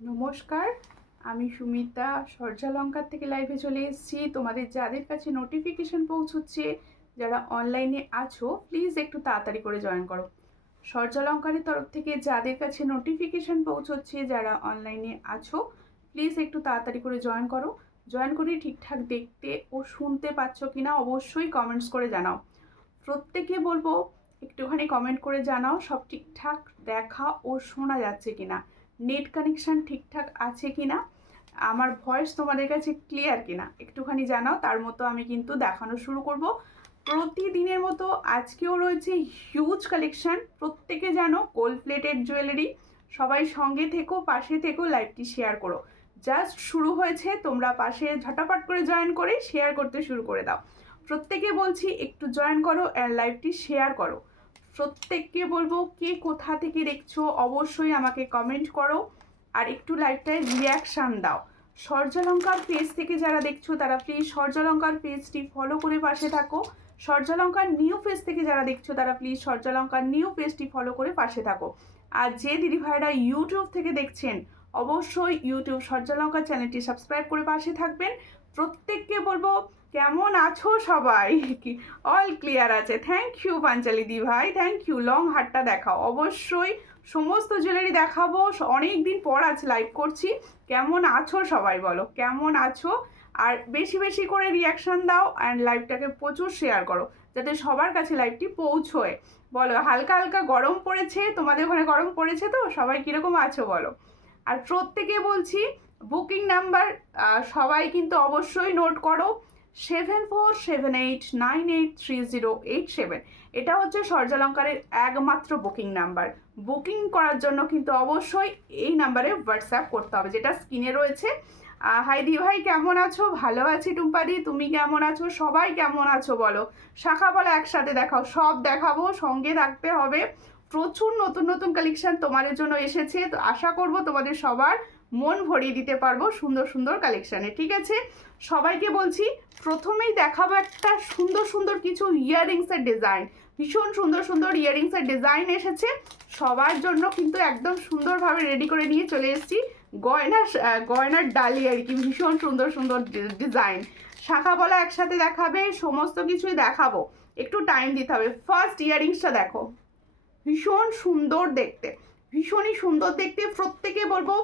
নমস্কার, আমি সুমিতা সূর্যালঙ্কার থেকে লাইভে চলে এসেছি। তোমাদের যাদের কাছে নোটিফিকেশন পৌঁছচ্ছে, যারা অনলাইনে আছো, প্লিজ একটু তাড়াতাড়ি করে জয়েন করো। সূর্যালঙ্কারের তরফ থেকে যাদের কাছে নোটিফিকেশন পৌঁছচ্ছে, যারা অনলাইনে আছো, প্লিজ একটু তাড়াতাড়ি করে জয়েন করো। জয়েন করে ঠিকঠাক দেখতে ও শুনতে পাচ্ছ কিনা অবশ্যই কমেন্টস করে জানাও। প্রত্যেকে বলবো একটুখানি কমেন্ট করে জানাও সব ঠিকঠাক দেখা ও শোনা যাচ্ছে কিনা, নেট কানেকশান ঠিকঠাক আছে কিনা, আমার ভয়েস তোমাদের কাছে ক্লিয়ার কিনা একটুখানি জানাও। তার মতো আমি কিন্তু দেখানো শুরু করব। প্রতিদিনের মতো আজকেও রয়েছে হিউজ কালেকশান। প্রত্যেকে জানো গোল্ড প্লেটেড জুয়েলারি। সবাই সঙ্গে থেকো, পাশে থেকো, লাইভটি শেয়ার করো। জাস্ট শুরু হয়েছে, তোমরা পাশে ঝটাপট করে জয়েন করে শেয়ার করতে শুরু করে দাও। প্রত্যেকে বলছি একটু জয়েন করো আর লাইভটি শেয়ার করো। প্রত্যেককে বলবো কে কোথা থেকে দেখছো অবশ্যই আমাকে কমেন্ট করো আর একটু লাইভটায় রিয়াকশান দাও। সূর্যালঙ্কার পেজ থেকে যারা দেখছো তারা প্লিজ সূর্যালঙ্কার পেজটি ফলো করে পাশে থাকো। সূর্যালঙ্কার নিউ পেজ থেকে যারা দেখছো তারা প্লিজ সূর্যালঙ্কার নিউ পেজটি ফলো করে পাশে থাকো। আর যে দিদিভাইরা ইউটিউব থেকে দেখছেন অবশ্যই ইউটিউব সূর্যালঙ্কার চ্যানেলটি সাবস্ক্রাইব করে পাশে থাকবেন। প্রত্যেককে বলবো কেমন আছো সবাই, কি অল ক্লিয়ার আছে? থ্যাংক ইউ পাঞ্চালি দি ভাই, থ্যাংক ইউ। লং হারটা দেখাও, অবশ্যই সমস্ত জুয়েলারি দেখাবো। অনেক দিন পর আজ লাইভ করছি। কেমন আছো সবাই বলো, কেমন আছো? আর বেশি বেশি করে রিয়াকশান দাও অ্যান্ড লাইভটাকে প্রচুর শেয়ার করো যাতে সবার কাছে লাইভটি পৌঁছয়। বলো হালকা হালকা গরম পড়েছে, তোমাদের ওখানে গরম পড়েছে তো? সবাই কীরকম আছো বলো। আর প্রত্যেকে বলছি বুকিং নাম্বার সবাই কিন্তু অবশ্যই নোট করো 7478983087। এটা হচ্ছে সূর্যালঙ্কারের একমাত্র বুকিং নাম্বার। বুকিং করার জন্য কিন্তু অবশ্যই এই নাম্বারে হোয়াটসঅ্যাপ করতে হবে, যেটা স্ক্রিনে রয়েছে। হাই দি ভাই, কেমন আছো? ভালো আছি টুম্পাদি, তুমি কেমন আছো? সবাই কেমন আছো বলো। শাখা বলো একসাথে দেখাও, সব দেখাবো, সঙ্গে থাকতে হবে। প্রচুর নতুন নতুন কালেকশন তোমাদের জন্য এসেছে, তো আশা করব তোমাদের সবার মন ভরিয়ে দিতে পারবো সুন্দর সুন্দর কালেকশানে। ঠিক আছে, সবাইকে বলছি প্রথমেই দেখাবো একটা সুন্দর সুন্দর কিছু ইয়াররিংসের ডিজাইন। ভীষণ সুন্দর সুন্দর ইয়াররিংসের ডিজাইন এসেছে সবার জন্য, কিন্তু একদম সুন্দরভাবে রেডি করে নিয়ে চলে এসেছি। গয়নার ডালি আর কি, ভীষণ সুন্দর সুন্দর ডিজাইন। শাখা বলা একসাথে দেখাবে, সমস্ত কিছুই দেখাবো, একটু টাইম দিতে হবে। ফার্স্ট ইয়াররিংসটা দেখো, ভীষণ সুন্দর দেখতে, ভীষণই সুন্দর দেখতে। প্রত্যেকে বলবো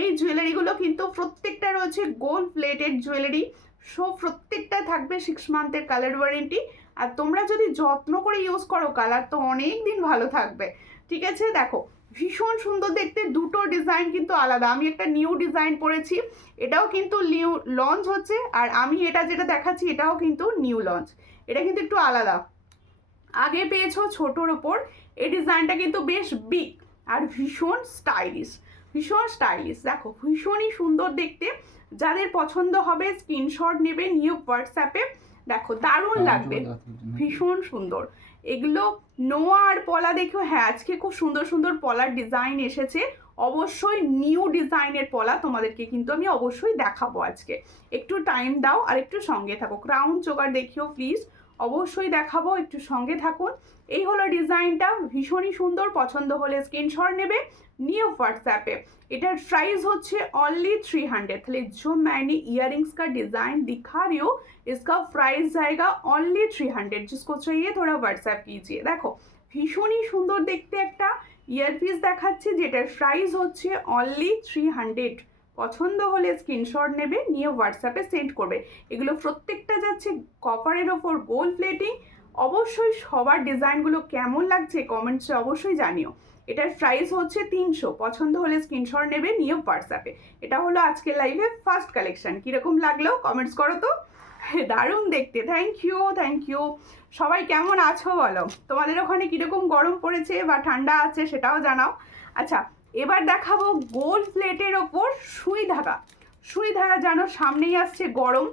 এই জুয়েলারিগুলো কিন্তু প্রত্যেকটা রয়েছে গোল্ড প্লেটেড জুয়েলারি। সো প্রত্যেকটা থাকবে 6 মান্থের কালার ওয়ারেন্টি। আর তোমরা যদি যত্ন করে ইউজ করো কালার তো অনেক দিন ভালো থাকবে। ঠিক আছে, দেখো ভীষণ সুন্দর দেখতে। দুটো ডিজাইন কিন্তু আলাদা। আমি একটা নিউ ডিজাইন পরেছি, এটাও কিন্তু নিউ লঞ্চ হচ্ছে। আর আমি এটা যেটা দেখাচ্ছি এটাও কিন্তু নিউ লঞ্চ, এটা কিন্তু একটু আলাদা। আগে পেয়েছো ছোটোর ওপর, এই ডিজাইনটা কিন্তু বেশ বিগ আর ভীষণ স্টাইলিশ, ভীষণ স্টাইলিশ। দেখো ভীষণই সুন্দর দেখতে। যাদের পছন্দ হবে স্ক্রিনশট নেবে, নিউ হোয়াটসঅ্যাপে। দেখো দারুণ লাগবে, ভীষণ সুন্দর এগুলো। নোয়া আর পলা দেখো, হ্যাঁ আজকে খুব সুন্দর সুন্দর পলার ডিজাইন এসেছে। অবশ্যই নিউ ডিজাইনের পলা তোমাদেরকে কিন্তু আমি অবশ্যই দেখাবো আজকে। একটু টাইম দাও আর একটু সঙ্গে থাকো। ক্রাউন চোকার দেখিও প্লিজ, অবশ্যই দেখাবো, একটু সঙ্গে থাকুন। এই হলো ডিজাইনটা, ভীষণই সুন্দর। পছন্দ হলে স্ক্রিনশট নেবে নিউ व्हाट्सएप। এটার প্রাইস হচ্ছে অনলি 300। তাহলে जो मैंने इयररिंग्स का डिज़ाइन दिखा रही हूँ इसका प्राइस जाएगा অনলি 300। जिसको चाहिए थोड़ा व्हाट्सएप कीजिए। দেখো ভীষণই সুন্দর দেখতে একটা ইয়ারপিস দেখাচ্ছি, যেটার প্রাইস হচ্ছে অনলি 300। পছন্দ হলে স্ক্রিনশট নেবে, নিয়ে হোয়াটসঅ্যাপে সেন্ড করবে। এগুলো প্রত্যেকটা যাচ্ছে কপারের ওপর গোল্ড প্লেটিং। অবশ্যই সবার ডিজাইনগুলো কেমন লাগছে কমেন্টসে অবশ্যই জানিও। এটার প্রাইস হচ্ছে 300। পছন্দ হলে স্ক্রিনশট নেবে, নিয়ে হোয়াটসঅ্যাপে। এটা হলো আজকের লাইভে ফার্স্ট কালেকশন। কীরকম লাগলো কমেন্টস করো তো। দারুণ দেখতে, থ্যাংক ইউ, থ্যাংক ইউ। সবাই কেমন আছো বলো, তোমাদের ওখানে কীরকম গরম পড়েছে বা ঠান্ডা আছে সেটাও জানাও। আচ্ছা, এবার দেখাবো গোল্ড প্লেটের ওপর সুই ধাগা। সুই ধাগা জানো সামনেই আসছে গরম,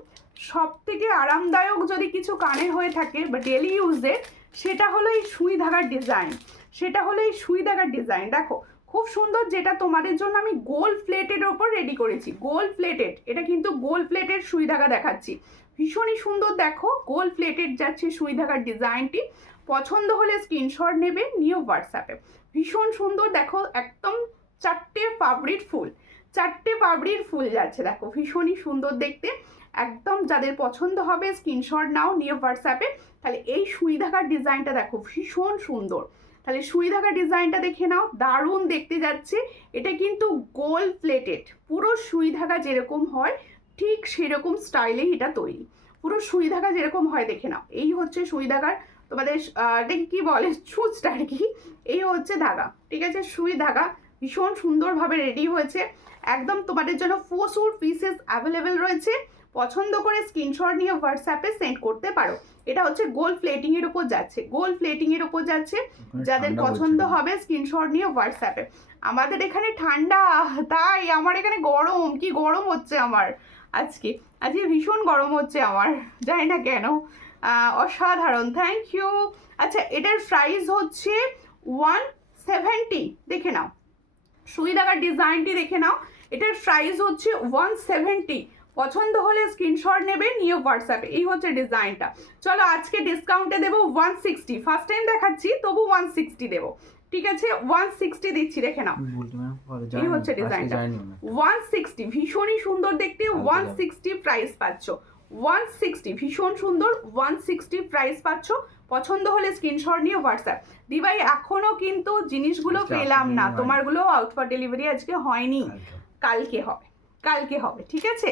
সব থেকে আরামদায়ক যদি কিছু কানে হয়ে থাকে বা ডেলি ইউজে, সেটা হলো এই সুই ধাগার ডিজাইন। সেটা হলো এই সুই ধাগার ডিজাইন। দেখো খুব সুন্দর, যেটা তোমাদের জন্য আমি গোল্ড প্লেটের ওপর রেডি করেছি। গোল্ড প্লেটেড, এটা কিন্তু গোল্ড প্লেটের সুই ধাগা দেখাচ্ছি। ভীষণই সুন্দর, দেখো গোল্ড প্লেটেড যাচ্ছে সুই ধাগার ডিজাইনটি। পছন্দ হলে স্ক্রিনশট নেবে, নিয়ে হোয়াটসঅ্যাপে। ভীষণ সুন্দর দেখো, একদম 4টে পাপড়ির ফুল, 4টে পাপড়ির ফুল যাচ্ছে দেখো, ভীষণই সুন্দর দেখতে। একদম যাদের পছন্দ হবে স্ক্রিনশট নাও, নিয়ে হোয়াটসঅ্যাপে। তাহলে এই সুই ঢাকার ডিজাইনটা দেখো ভীষণ সুন্দর, তাহলে সুই ঢাকার ডিজাইনটা দেখে নাও, দারুণ দেখতে যাচ্ছে। এটা কিন্তু গোল্ড প্লেটেড, পুরো সুই ঢাকা যেরকম হয় ঠিক সেরকম স্টাইলেই এটা তৈরি, পুরো সুই ঢাকা যেরকম হয় দেখে নাও। এই হচ্ছে সুই ঢাকার তোমাদের এটাকে কি বলে, ছুঁচটা আর কি, এই হচ্ছে ধাগা, ঠিক আছে, সুই ধাগা ভীষণ সুন্দরভাবে রেডি হয়েছে। একদম তোমাদের জন্য 4 সুট পিসেস অ্যাভেলেবেল রয়েছে। পছন্দ করে স্ক্রিনশট নিয়ে হোয়াটসঅ্যাপে সেন্ড করতে পারো। এটা হচ্ছে গোল্ড প্লেটিং এর উপর যাচ্ছে, গোল্ড প্লেটিং এর উপর যাচ্ছে। যাদের পছন্দ হবে স্ক্রিনশট নিয়ে হোয়াটসঅ্যাপে। আমাদের এখানে ঠান্ডা, তাই আমার এখানে গরম, কি গরম হচ্ছে আমার আজকে, আজকে ভীষণ গরম হচ্ছে আমার, জানি না কেন, অসাধারণ, থ্যাংক ইউ। আচ্ছা, এটার প্রাইস হচ্ছে 170, দেখে নাও সুই ঢাকার ডিজাইনটি দেখে নাও, এটার প্রাইস হচ্ছে 170। পছন্দ হলে স্ক্রিনশট নেবে, নিয়ে হোয়াটসঅ্যাপে। এই হচ্ছে ডিজাইনটা। চলো আজকে ডিসকাউন্টে দেবো 160, ফার্স্ট টাইম দেখাচ্ছি তবু 160 দেবো, ঠিক আছে, 160 দিচ্ছি, দেখে নাও। এই হচ্ছে ডিজাইনটা 160, ভীষণই সুন্দর দেখতে, 160 প্রাইস পাচ্ছ, 160 ভীষণ সুন্দর, 160 প্রাইস পাচ্ছ। পছন্দ হলে স্ক্রিনশট নিয়ে হোয়াটসঅ্যাপ। দিভাই এখনো কিন্তু জিনিসগুলো পেলাম না, তোমারগুলো আউট ফর ডেলিভারি আজকে হয়নি, কালকে হবে, কালকে হবে, ঠিক আছে।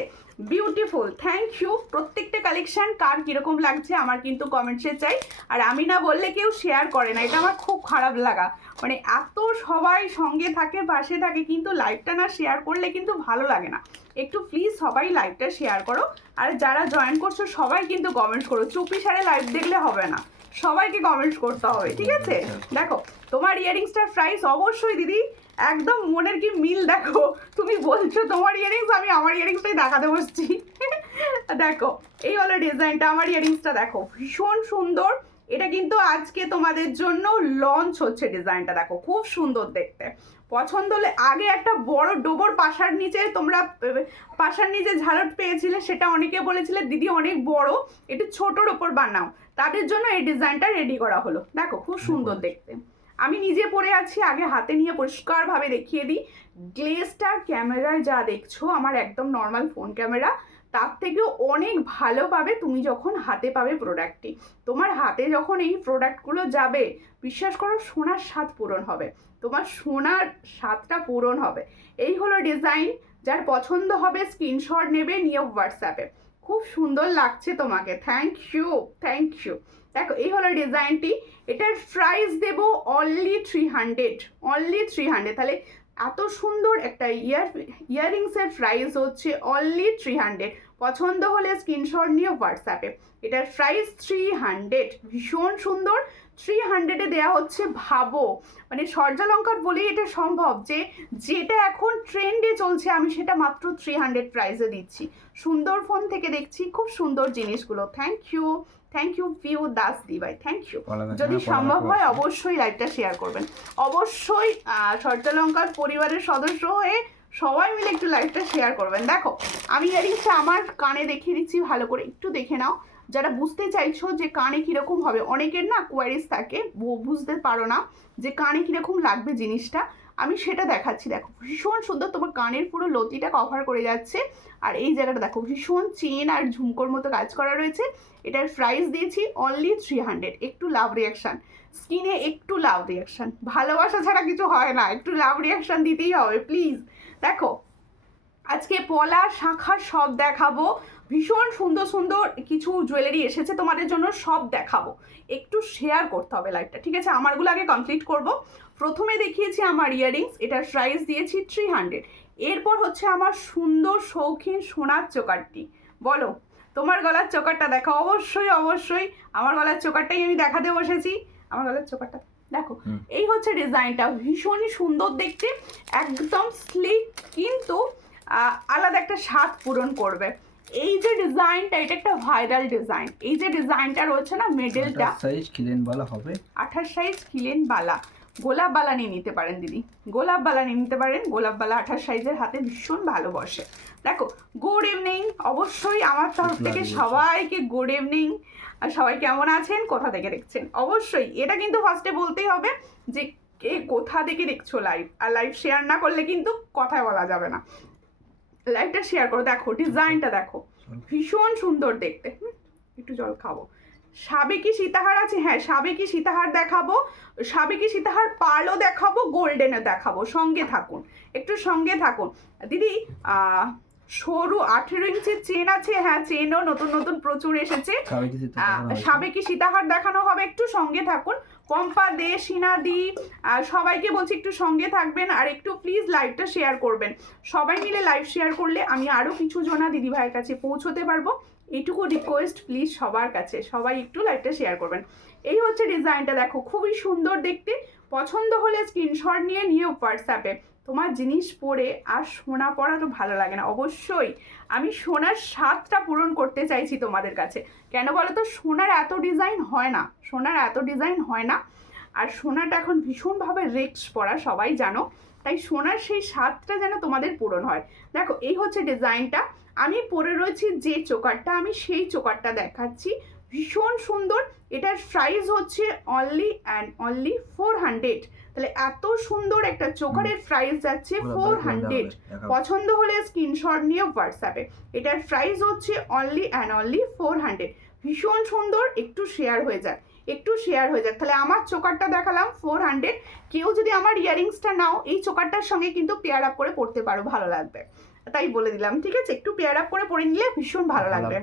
Beautiful, thank you. প্রত্যেকটা কালেকশন কার কিরকম লাগছে আমার কিন্তু কমেন্টসে চাই, আর আমি না বললে কেউ শেয়ার করে না, এটা আমার খুব খারাপ লাগা, মানে এত সবাই সঙ্গে থাকে পাশে থাকে কিন্তু লাইভটা না শেয়ার করলে কিন্তু ভালো লাগে না। একটু প্লিজ সবাই লাইভটা শেয়ার করো, আর যারা জয়েন করছো সবাই কিন্তু কমেন্টস করো, চুপি সারে লাইভ দেখলে হবে না, সবাইকে কমেন্টস করতে হবে, ঠিক আছে। দেখো তোমার ইয়ারিংসটার প্রাইস অবশ্যই দিদি একদম মনের কি মিল, দেখো তুমি বলছো তোমার ইয়ারিংস, আমি আমার ইয়ারিংসটাই দেখাতে বসছি। দেখো এই হলো ডিজাইনটা, আমার ইয়ারিংসটা দেখো ভীষণ সুন্দর। এটা কিন্তু আজকে তোমাদের জন্য লঞ্চ হচ্ছে, ডিজাইনটা দেখো খুব সুন্দর দেখতে। পছন্দ হলে, আগে একটা বড় ডোবর পাশার নিচে তোমরা পাশার নিচে ঝালট পেয়েছিলে, সেটা অনেকে বলেছিলে দিদি অনেক বড়, একটু ছোটোর ওপর বানাও, তাদের জন্য এই ডিজাইনটা রেডি করা হলো। দেখো খুব সুন্দর দেখতে, আমি নিজে পরে আছি, আগে হাতে নিয়ে পরিষ্কারভাবে দেখিয়ে দিই। গ্লেজটা ক্যামেরায় যা দেখছো আমার একদম নর্মাল ফোন ক্যামেরা, তার থেকেও অনেক ভালো পাবে তুমি যখন হাতে পাবে প্রোডাক্টটি। তোমার হাতে যখন এই প্রোডাক্টগুলো যাবে, বিশ্বাস করো সোনার স্বাদ পূরণ হবে, তোমার সোনার স্বাদটা পূরণ হবে। এই হলো ডিজাইন, যার পছন্দ হবে স্ক্রিনশট নেবে, নিয়ে হোয়াটসঅ্যাপে। খুব সুন্দর লাগছে তোমাকে, থ্যাংক ইউ, থ্যাংক ইউ। দেখো এই হলো ডিজাইনটি, এটার প্রাইস দেবো অনলি 300, অনলি 300। তাহলে এত সুন্দর একটা ইয়াররিংসের প্রাইস হচ্ছে অনলি 300। পছন্দ হলে স্ক্রিনশট নিয়ে হোয়াটসঅ্যাপে। এটার প্রাইস 300, ভীষণ সুন্দর, 300-এ দেওয়া হচ্ছে। ভাবো মানে সূর্যালঙ্কার বলেই এটা সম্ভব যে যেটা এখন ট্রেন্ডে চলছে আমি সেটা মাত্র 300 প্রাইসে দিচ্ছি। সুন্দর ফোন থেকে দেখছি খুব সুন্দর জিনিসগুলো, thank you, thank you Piu Das দিভাই, থ্যাংক ইউ। যদি সম্ভব হয় অবশ্যই লাইভটা শেয়ার করবেন, অবশ্যই সূর্যালঙ্কার পরিবারের সদস্য হয়ে সবাই মিলে একটু লাইভটা শেয়ার করবেন। দেখো আমি ইয়ারিংসটা আমার কানে দেখিয়ে দিচ্ছি, ভালো করে একটু দেখে নাও। যারা বুঝতে চাইছো যে কানে কীরকম হবে, অনেকের না কোয়ারিজ থাকে, বুঝতে পারো না যে কানে কীরকম লাগবে জিনিসটা, আমি সেটা দেখাচ্ছি। দেখো ভীষণ সুন্দর, তোমার কানের পুরো লতিটা কভার করে যাচ্ছে, আর এই জায়গাটা দেখো ভীষণ চেন আর ঝুমকোর মতো কাজ করা রয়েছে। এটার প্রাইস দিয়েছি অনলি 300। একটু লাভ রিয়াকশান, স্কিনে একটু লাভ রিয়াকশান, ভালোবাসা ছাড়া কিছু হয় না, একটু লাভ রিয়াকশান দিতেই হবে প্লিজ। দেখো আজকে পলা শাখা সব দেখাবো, ভীষণ সুন্দর সুন্দর কিছু জুয়েলারি এসেছে তোমাদের জন্য, সব দেখাবো। একটু শেয়ার করতে হবে লাইভটা, ঠিক আছে। আমারগুলো আগে কমপ্লিট করব। প্রথমে দেখিয়েছি আমার ইয়াররিংস, এটার প্রাইস দিয়েছি 300। এরপর হচ্ছে আমার সুন্দর শৌখিন সোনার চোকারটি। বলো তোমার গলার চোকারটা দেখো, অবশ্যই অবশ্যই আমার গলার চোকারটাই আমি দেখাতে বসেছি। আমার গলার চোকারটা দেখো, এই হচ্ছে ডিজাইনটা, ভীষণই সুন্দর দেখতে, একদম স্লিক কিন্তু আলাদা একটা স্বাদ পূরণ করবে। এই যে ডিজাইনটা, এটা একটা ভাইরাল ডিজাইন। এই যে ডিজাইনটা রয়েছে না মেডেলটা, 28 সাইজ খিলেন বালা হবে, 28 সাইজ খিলেন বালা, গোলাপ বালা নিয়ে নিতে পারেন দিদি, গোলাপ বালা নিয়ে নিতে পারেন। গোলাপ বালা 28 সাইজের হাতে ভীষণ ভালো বসে। দেখো গুড ইভিনিং, অবশ্যই আমার তরফ থেকে সবাইকে গুড ইভিনিং। আর সবাই কেমন আছেন, কোথা থেকে দেখছেন? অবশ্যই এটা কিন্তু ফার্স্টে বলতেই হবে যে কে কোথা থেকে দেখছো লাইভ, আর লাইভ শেয়ার না করলে কিন্তু কথায় বলা যাবে না। লাইভটা শেয়ার করো। দেখো ডিজাইনটা দেখো, ভীষণ সুন্দর দেখতে। একটু জল খাবো। সাবেকি সীতাহার আছে, হ্যাঁ সাবেকি সীতাহার দেখাবো, সাবেকি সীতাহার পার্লও দেখাবো, গোল্ডেনও দেখাবো। সঙ্গে থাকুন, একটু সঙ্গে থাকুন। দিদি সরু 18 ইঞ্চির চেন আছে, হ্যাঁ চেনও নতুন নতুন প্রচুর এসেছে। সাবেকি সীতাহার দেখানো হবে, একটু সঙ্গে থাকুন। পম্পা দে, সিনাদি, সবাইকে বলছি একটু সঙ্গে থাকবেন, আর একটু প্লিজ লাইভটা শেয়ার করবেন। সবাই মিলে লাইভ শেয়ার করলে আমি আরও কিছু জনা দিদিভাইয়ের কাছে পৌঁছতে পারবো। এইটুকু রিকোয়েস্ট প্লিজ সবার কাছে, সবাই একটু লাইভটা শেয়ার করবেন। এই হচ্ছে ডিজাইনটা, দেখো খুবই সুন্দর দেখতে। পছন্দ হলে স্ক্রিনশট নিয়ে হোয়াটসঅ্যাপে। তোমার জিনিস পরে আর সোনা পরা তো ভালো লাগে না। অবশ্যই আমি সোনার স্বাদটা পূরণ করতে চাইছি তোমাদের কাছে। কেন বলো তো, সোনার এত ডিজাইন হয় না, সোনার এত ডিজাইন হয় না। আর সোনাটা এখন ভীষণভাবে রিস্ক পড়া, সবাই জানো। তাই সোনার সেই স্বাদটা যেন তোমাদের পূরণ হয়। দেখো এই হচ্ছে ডিজাইনটা। আমি পরে রয়েছি যে চোকারটা, আমি সেই চোকারটা দেখাচ্ছি। ভীষণ সুন্দর। এটার প্রাইস হচ্ছে অনলি অ্যান্ড অনলি 400। তাহলে এত সুন্দর একটা চোকারের প্রাইস যাচ্ছে 400। পছন্দ হলে স্ক্রিনশট নিয়ে হোয়াটসঅ্যাপে। এটার প্রাইস হচ্ছে অনলি অ্যান্ড অনলি 400। ভীষণ সুন্দর। একটু শেয়ার হয়ে যায়, একটু শেয়ার হয়ে যাক। তাহলে আমার চোকারটা দেখালাম 400। কেউ যদি আমার ইয়ারিংসটা নাও, এই চোকারটার সঙ্গে কিন্তু পেয়ার আপ করে পড়তে পারো, ভালো লাগবে। তাই বলে দিলাম, ঠিক আছে? একটু পেয়ার আপ করে পরে নিলে ভীষণ ভালো লাগবে।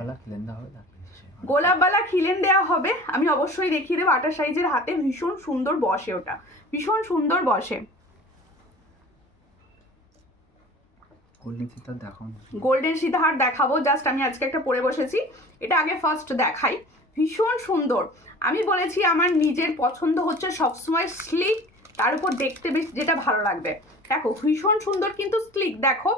গোলাপবালা খিলেন দেওয়া হবে, আমি অবশ্যই দেখিয়ে দেবো। 28 সাইজের হাতে ভীষণ সুন্দর বসে, ওটা ভীষণ সুন্দর বসে। গোল্ডেন সীতাহার দেখাবো, জাস্ট আমি আজকে একটা পরে বসেছি, এটা আগে ফার্স্ট দেখাই। ভীষণ সুন্দর। আমি বলেছি আমার নিজের পছন্দ হচ্ছে সবসময় স্লিক, তার উপর দেখতে বেশ যেটা ভালো লাগবে। দেখো ভীষণ সুন্দর কিন্তু স্লিক। দেখো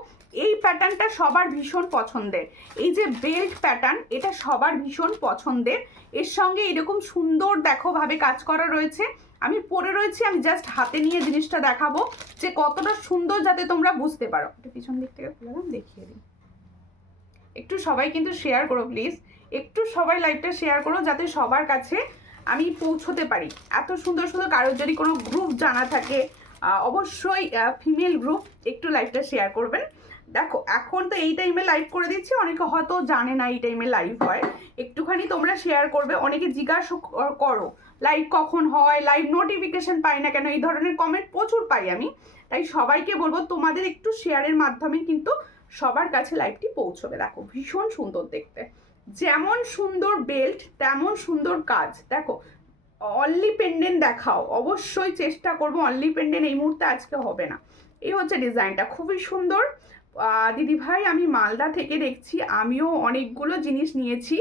এই প্যাটার্নটা সবার ভীষণ পছন্দের। এই যে বেল্ট প্যাটার্ন, এটা সবার ভীষণ পছন্দের। এর সঙ্গে এরকম সুন্দর দেখো ভাবে কাজ করা রয়েছে। আমি পরে রয়েছি, আমি জাস্ট হাতে নিয়ে জিনিসটা দেখাবো যে কতটা সুন্দর, যাতে তোমরা বুঝতে পারো। এটা পিছন দিক থেকে দেখিয়ে দিই। একটু সবাই কিন্তু শেয়ার করো প্লিজ, একটু সবাই লাইভটা শেয়ার করো, যাতে সবার কাছে আমি পৌঁছতে পারি। এত সুন্দর সুন্দর। কারোর যদি কোনো গ্রুপ জানা থাকে, অবশ্যই ফিমেল গ্রুপ, একটু লাইভটা শেয়ার করবেন। দেখো এখন তো এই টাইমে লাইভ করে দিচ্ছি, অনেকে হয়তো জানে না এই টাইমে লাইভ হয়। একটুখানি তোমরা শেয়ার করবে। অনেকে জিজ্ঞাসা করো লাইভ কখন হয়, লাইভ নোটিফিকেশন পাই না কেন, এই ধরনের কমেন্ট প্রচুর পাই আমি। তাই সবাইকে বলবো তোমাদের একটু শেয়ারের মাধ্যমে কিন্তু সবার কাছে লাইভটি পৌঁছবে। দেখো ভীষণ সুন্দর দেখতে, যেমন সুন্দর বেল্ট তেমন সুন্দর কাজ। দেখো অনলি পেন্ডেন্ট দেখাও, অবশ্যই চেষ্টা করবো। অনলি পেন্ডেন্ট এই মুহূর্তে আজকে হবে না। এই হচ্ছে ডিজাইনটা, খুবই সুন্দর। দিদি ভাই আমি মালদা থেকে দেখছি, আমিও অনেকগুলো জিনিস নিয়েছি,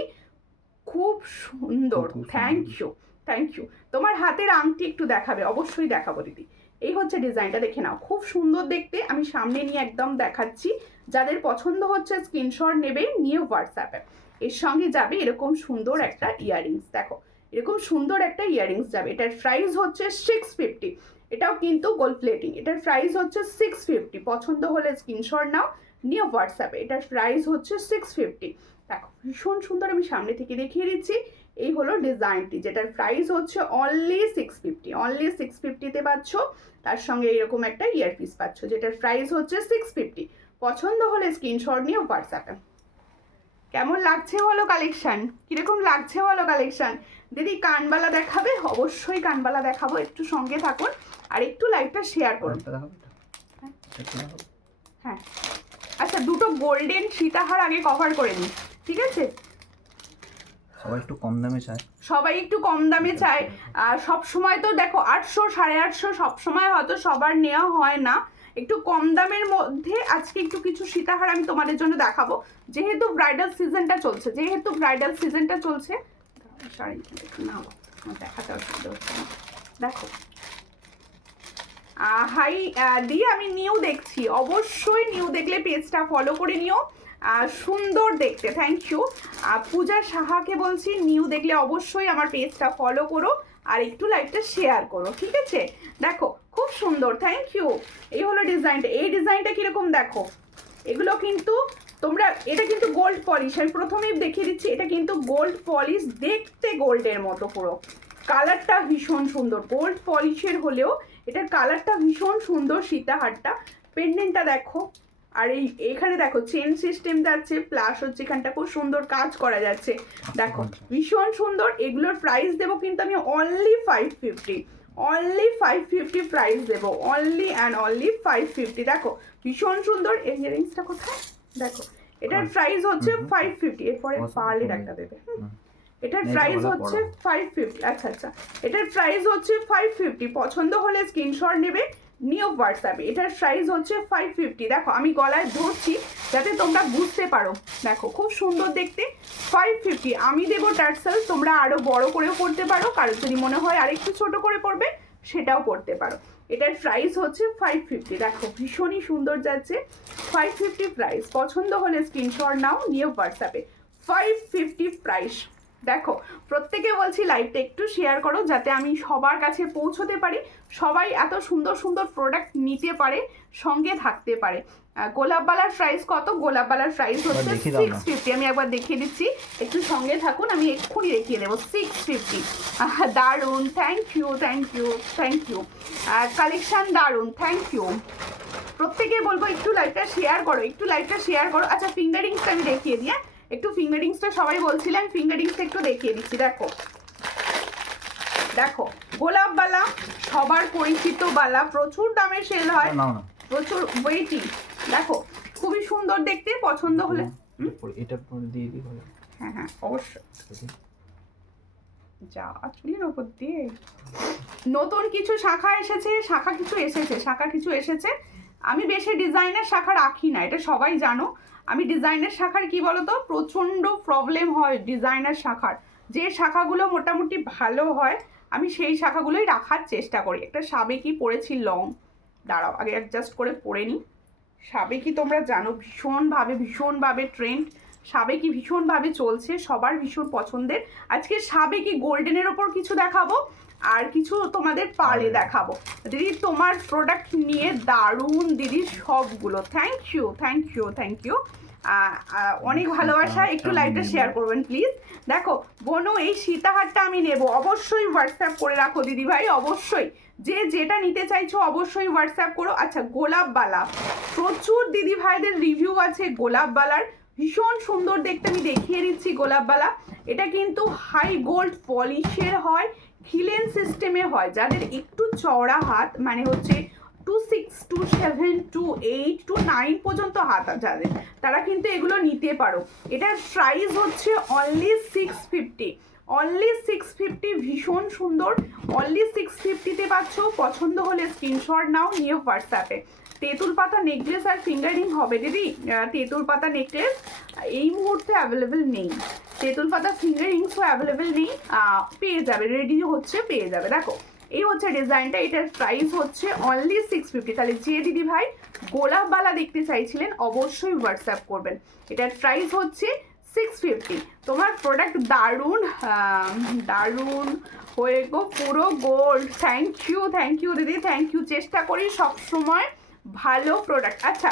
খুব সুন্দর। Thank you, thank you. তোমার হাতের আংটি একটু দেখাবে? অবশ্যই দেখাবো দিদি। এই হচ্ছে ডিজাইনটা, দেখে নাও, খুব সুন্দর দেখতে। আমি সামনে নিয়ে একদম দেখাচ্ছি। যাদের পছন্দ হচ্ছে স্ক্রিনশট নেবে, নিয়ে হোয়াটসঅ্যাপে। এর সঙ্গে যাবে এরকম সুন্দর একটা ইয়াররিংস। দেখো এরকম সুন্দর একটা ইয়াররিংস যাবে। এটার প্রাইস হচ্ছে 650। এটাও কিন্তু গোল্ড প্লেটিং। এটার প্রাইস হচ্ছে 650। পছন্দ হলে স্ক্রিনশট নাও, নিয়ে হোয়াটসঅ্যাপে। এটার প্রাইস হচ্ছে 650। দেখো ভীষণ সুন্দর। আমি সামনে থেকে দেখিয়ে দিচ্ছি। এই হলো ডিজাইনটি, যেটার প্রাইস হচ্ছে অনলি 650। অনলি 650-তে পাচ্ছ। তার সঙ্গে এরকম একটা ইয়ারপিস পাচ্ছ, যেটার প্রাইস হচ্ছে 650। পছন্দ হলে স্ক্রিনশট নিয়ে হোয়াটসঅ্যাপে। কেমন লাগছে বলো কালেকশন, কিরকম লাগছে বলো কালেকশন? দিদি কানবালা দেখাবে? অবশ্যই কানবালা দেখাবো, একটু সঙ্গে থাকুন আর একটু লাইভটা শেয়ার করুন। হ্যাঁ আচ্ছা, দুটো গোল্ডেন সীতাহার আগে কভার করে নিই, ঠিক আছে? সবাই একটু কম দামে চায়, সবাই একটু কম দামে চায়। সব সময় তো দেখো 800 850 সব সময় হয়তো সবার নেওয়া হয় না। একটু কম দামের মধ্যে আজকে একটু কিছু সীতাহার আমি তোমাদের জন্য দেখাবো, যেহেতু ব্রাইডাল সিজনটা চলছে। দেখাতে অসুবিধা হচ্ছে না। দেখো হাই দি, আমি নিউ দেখছি, অবশ্যই নিউ দেখলে পেজটা ফলো করে নিও। সুন্দর দেখতে, থ্যাংক ইউ। পূজা সাহাকে বলছি নিউ দেখলে অবশ্যই আমার পেজটা ফলো করো আর একটু লাইভটা শেয়ার করো, ঠিক আছে? দেখো খুব সুন্দর, থ্যাংক ইউ। এই হলো ডিজাইনটা। এই ডিজাইনটা কীরকম দেখো, এগুলো কিন্তু তোমরা এটা কিন্তু গোল্ড পলিশ, আমি প্রথমেই দেখিয়ে দিচ্ছি, এটা কিন্তু গোল্ড পলিশ, দেখতে গোল্ডের মতো পুরো। কালারটা ভীষণ সুন্দর, গোল্ড পলিশের হলেও এটার কালারটা ভীষণ সুন্দর। সীতাহারটা, পেন্ডেন্টটা দেখো, আর এখানে দেখো চেন সিস্টেম যাচ্ছে, প্লাস হচ্ছে এখানটা খুব সুন্দর কাজ করা যাচ্ছে, দেখো ভীষণ সুন্দর। এগুলোর প্রাইস দেবো কিন্তু আমি অনলি 550, অনলি 550 প্রাইস দেবো, অনলি অ্যান্ড অনলি 550। দেখো ভীষণ সুন্দর। এই ইয়ারিংসটা কোথায় দেখো, এটার প্রাইস হচ্ছে 550। এরপরে পার্লের একটা দেবে, এটার প্রাইস হচ্ছে 550। আচ্ছা আচ্ছা, এটার প্রাইস হচ্ছে 550। পছন্দ হলে স্ক্রিনশট নেবে, নিউ হোয়াটসঅ্যাপে। এটার প্রাইস হচ্ছে 550। দেখো আমি গলায় ধরছি যাতে তোমরা বুঝতে পারো, দেখো খুব সুন্দর দেখতে। 550 আমি দেবো টার্সেল, তোমরা আরো বড় করেও পড়তে পারো, কারো যদি মনে হয় আরেকটু ছোট করে পড়বে সেটাও করতে পারো। এটার প্রাইস হচ্ছে 550। দেখো ভীষণই সুন্দর যাচ্ছে, 550 প্রাইস। পছন্দ হলে স্ক্রিনশট নাও, নিউ হোয়াটসঅ্যাপে। 550 প্রাইস। দেখো প্রত্যেকে বলছি লাইভটা একটু শেয়ার করো যাতে আমি সবার কাছে পৌঁছতে পারি, সবাই এত সুন্দর সুন্দর প্রোডাক্ট নিতে পারে, সঙ্গে থাকতে পারে। গোলাপবালার প্রাইস কত? গোলাপবালার প্রাইস হচ্ছে 650। আমি একবার দেখিয়ে দিচ্ছি, একটু সঙ্গে থাকুন, আমি এক্ষুনি দেখিয়ে দেবো। 650। দারুণ, thank you thank you thank you. Collection দারুণ, থ্যাংক ইউ। প্রত্যেকে বলবো একটু লাইভটা শেয়ার করো, একটু লাইভটা শেয়ার করো। আচ্ছা ফিঙ্গারিংসটা আমি দেখিয়ে দিই, একটু ফিঙ্গারিংসটা সবাই বলছিলেন, ফিঙ্গারিংসটা একটু দেখিয়ে দিচ্ছি। দেখো দেখো গোলাপ বালা, সবার পরিচিত বালা, প্রচুর দামে সেল হয়, প্রচুর ওয়েটিং। দেখো খুবই সুন্দর দেখতে, পছন্দ হলে এটা দিয়ে দিই ভালো। হ্যাঁ হ্যাঁ অবশ্যই, যা চুলের ওপর দিয়ে। নতুন কিছু শাখা এসেছে, শাখা কিছু এসেছে। আমি বেশি ডিজাইনের শাখা রাখি না, এটা সবাই জানো। আমি ডিজাইনের শাখার কি বলতো, প্রচণ্ড প্রবলেম হয় ডিজাইনার শাখার। যে শাখাগুলো মোটামুটি ভালো হয় আমি সেই শাখাগুলোই রাখার চেষ্টা করি। একটা সাবেকি পরেছি লং, দাঁড়াও আগে অ্যাডজাস্ট করে পরে নিই। সাবেকি তোমরা জানো ভীষণভাবে ট্রেন্ড, সাবেকি ভীষণভাবে চলছে, সবার ভীষণ পছন্দের। আজকে সাবেকি গোল্ডেনের ওপর কিছু দেখাবো, আর কিছু তোমাদের পার্লে দেখাবো। দিদি তোমার প্রোডাক্ট নিয়ে দারুণ দিদি সবগুলো, thank you thank you thank you, অনেক ভালোবাসা। একটু লাইভটা শেয়ার করবেন প্লিজ। দেখো বোনো, এই সীতাহারটা আমি নেব, অবশ্যই হোয়াটসঅ্যাপ করে রাখো দিদি ভাই, অবশ্যই যে যেটা নিতে চাইছো অবশ্যই হোয়াটসঅ্যাপ করো। আচ্ছা গোলাপবালা, প্রচুর দিদি ভাইদের রিভিউ আছে গোলাপবালার, ভীষণ সুন্দর দেখতে, আমি দেখিয়ে দিচ্ছি গোলাপবালা। এটা কিন্তু হাই গোল্ড পলিশের হয়, খিলেন সিস্টেমে হয়। যাদের একটু চওড়া হাত, মানে হচ্ছে 26, 27, 28, 29 পর্যন্ত হাত যাদের, তারা কিন্তু এগুলো নিতে পারো। এটার প্রাইস হচ্ছে অনলি 650, অনলি 650। ভীষণ সুন্দর, অনলি 650-তে পাচ্ছ। পছন্দ হলে স্ক্রিনশট নাও, নিয়ে হোয়াটসঅ্যাপে। তেঁতুল পাতা নেকলেস আর ফিঙ্গারিং হবে দিদি। তেঁতুল পাতা নেকলেস এই মুহূর্তে অ্যাভেলেবেল নেই, তেঁতুল পাতা ফিঙ্গারিংসও অ্যাভেলেবেল নেই, পেয়ে যাবে, রেডি হচ্ছে, পেয়ে যাবে। দেখো এই হচ্ছে ডিজাইনটা, এটার প্রাইস হচ্ছে অনলি 650। তাহলে যে দিদি ভাই গোলাপবালা দেখতে চাইছিলেন অবশ্যই হোয়াটসঅ্যাপ করবেন। এটার প্রাইস হচ্ছে 650। তোমার প্রোডাক্ট দারুণ দারুণ হয়ে গো, পুরো গোল্ড। থ্যাংক ইউ দিদি, থ্যাংক ইউ। চেষ্টা করি সবসময় ভালো প্রোডাক্ট। আচ্ছা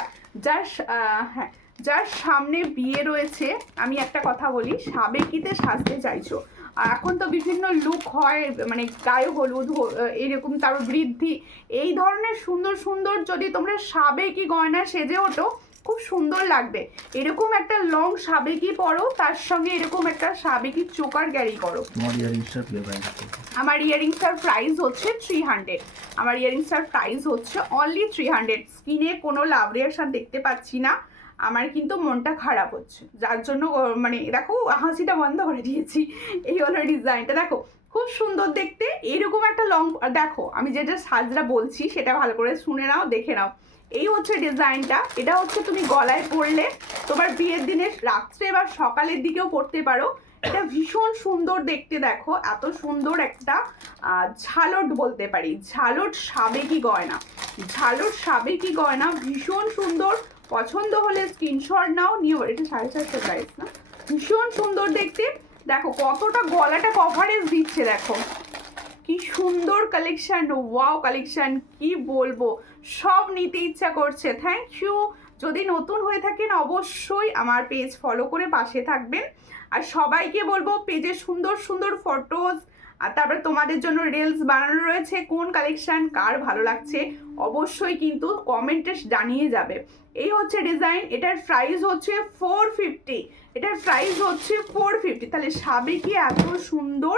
হ্যাঁ, যার সামনে বিয়ে রয়েছে, আমি একটা কথা বলি, সাবেকিতে সাজতে চাইছো, এখন তো বিভিন্ন লুক হয়, মানে গায়ে হলুদ এরকম, তারপর বৃদ্ধি, এই ধরনের সুন্দর সুন্দর যদি তোমরা সাবেকি গয়না সেজে ওঠো খুব সুন্দর লাগবে। এরকম একটা লং সাবেকি পরো, তার সঙ্গে এরকম একটা সাবেকি চোকার ক্যারি করো। আমার ইয়ারিংসটার প্রাইস হচ্ছে 300, আমার ইয়ারিংসটার প্রাইস হচ্ছে অনলি 300। স্কিনে কোনো লাভ রিয়াকশন দেখতে পাচ্ছি না, আমার কিন্তু মনটা খারাপ হচ্ছে, যার জন্য মানে দেখো হাসিটা বন্ধ করে দিয়েছি। এই হলো ডিজাইনটা, দেখো খুব সুন্দর দেখতে। এরকম একটা লং, দেখো আমি যেটা সাজরা বলছি সেটা ভালো করে শুনে নাও, দেখে নাও। এই হচ্ছে ডিজাইনটা, এটা হচ্ছে তুমি গলায় পরলে তোমার বিয়ের দিনের রাত্রে বা সকালের দিকেও পরতে পারো। এটা ভীষণ সুন্দর দেখতে, দেখো এত সুন্দর একটা ঝালট বলতে পারি, ঝালট সাবেকি গয়না, ঝালট সাবেকি গয়না, ভীষণ সুন্দর। পছন্দ হলে স্ক্রিনশট নাও, নিও। এটা 450 প্রাইস না, ভীষণ সুন্দর দেখতে। দেখো কতটা গলাটা কভারেজ দিচ্ছে, দেখো কি সুন্দর কালেকশন, ওয়াও কালেকশন, কি বলবো, সব নিতে ইচ্ছা করছে। থ্যাংক ইউ যদি নতুন হয়ে থাকেন অবশ্যই আমার পেজ ফলো করে পাশে থাকবেন। আর সবাইকে বলবো পেজে সুন্দর সুন্দর ফটোজ আর তারপরে তোমাদের জন্য রিলস বানানো রয়েছে, কোন কালেকশন কার ভালো লাগছে অবশ্যই কিন্তু কমেন্টে জানিয়ে যাবে। এই হচ্ছে ডিজাইন, এটার প্রাইস হচ্ছে 450, এটার প্রাইস হচ্ছে 450। তাহলে সাবেকি এত সুন্দর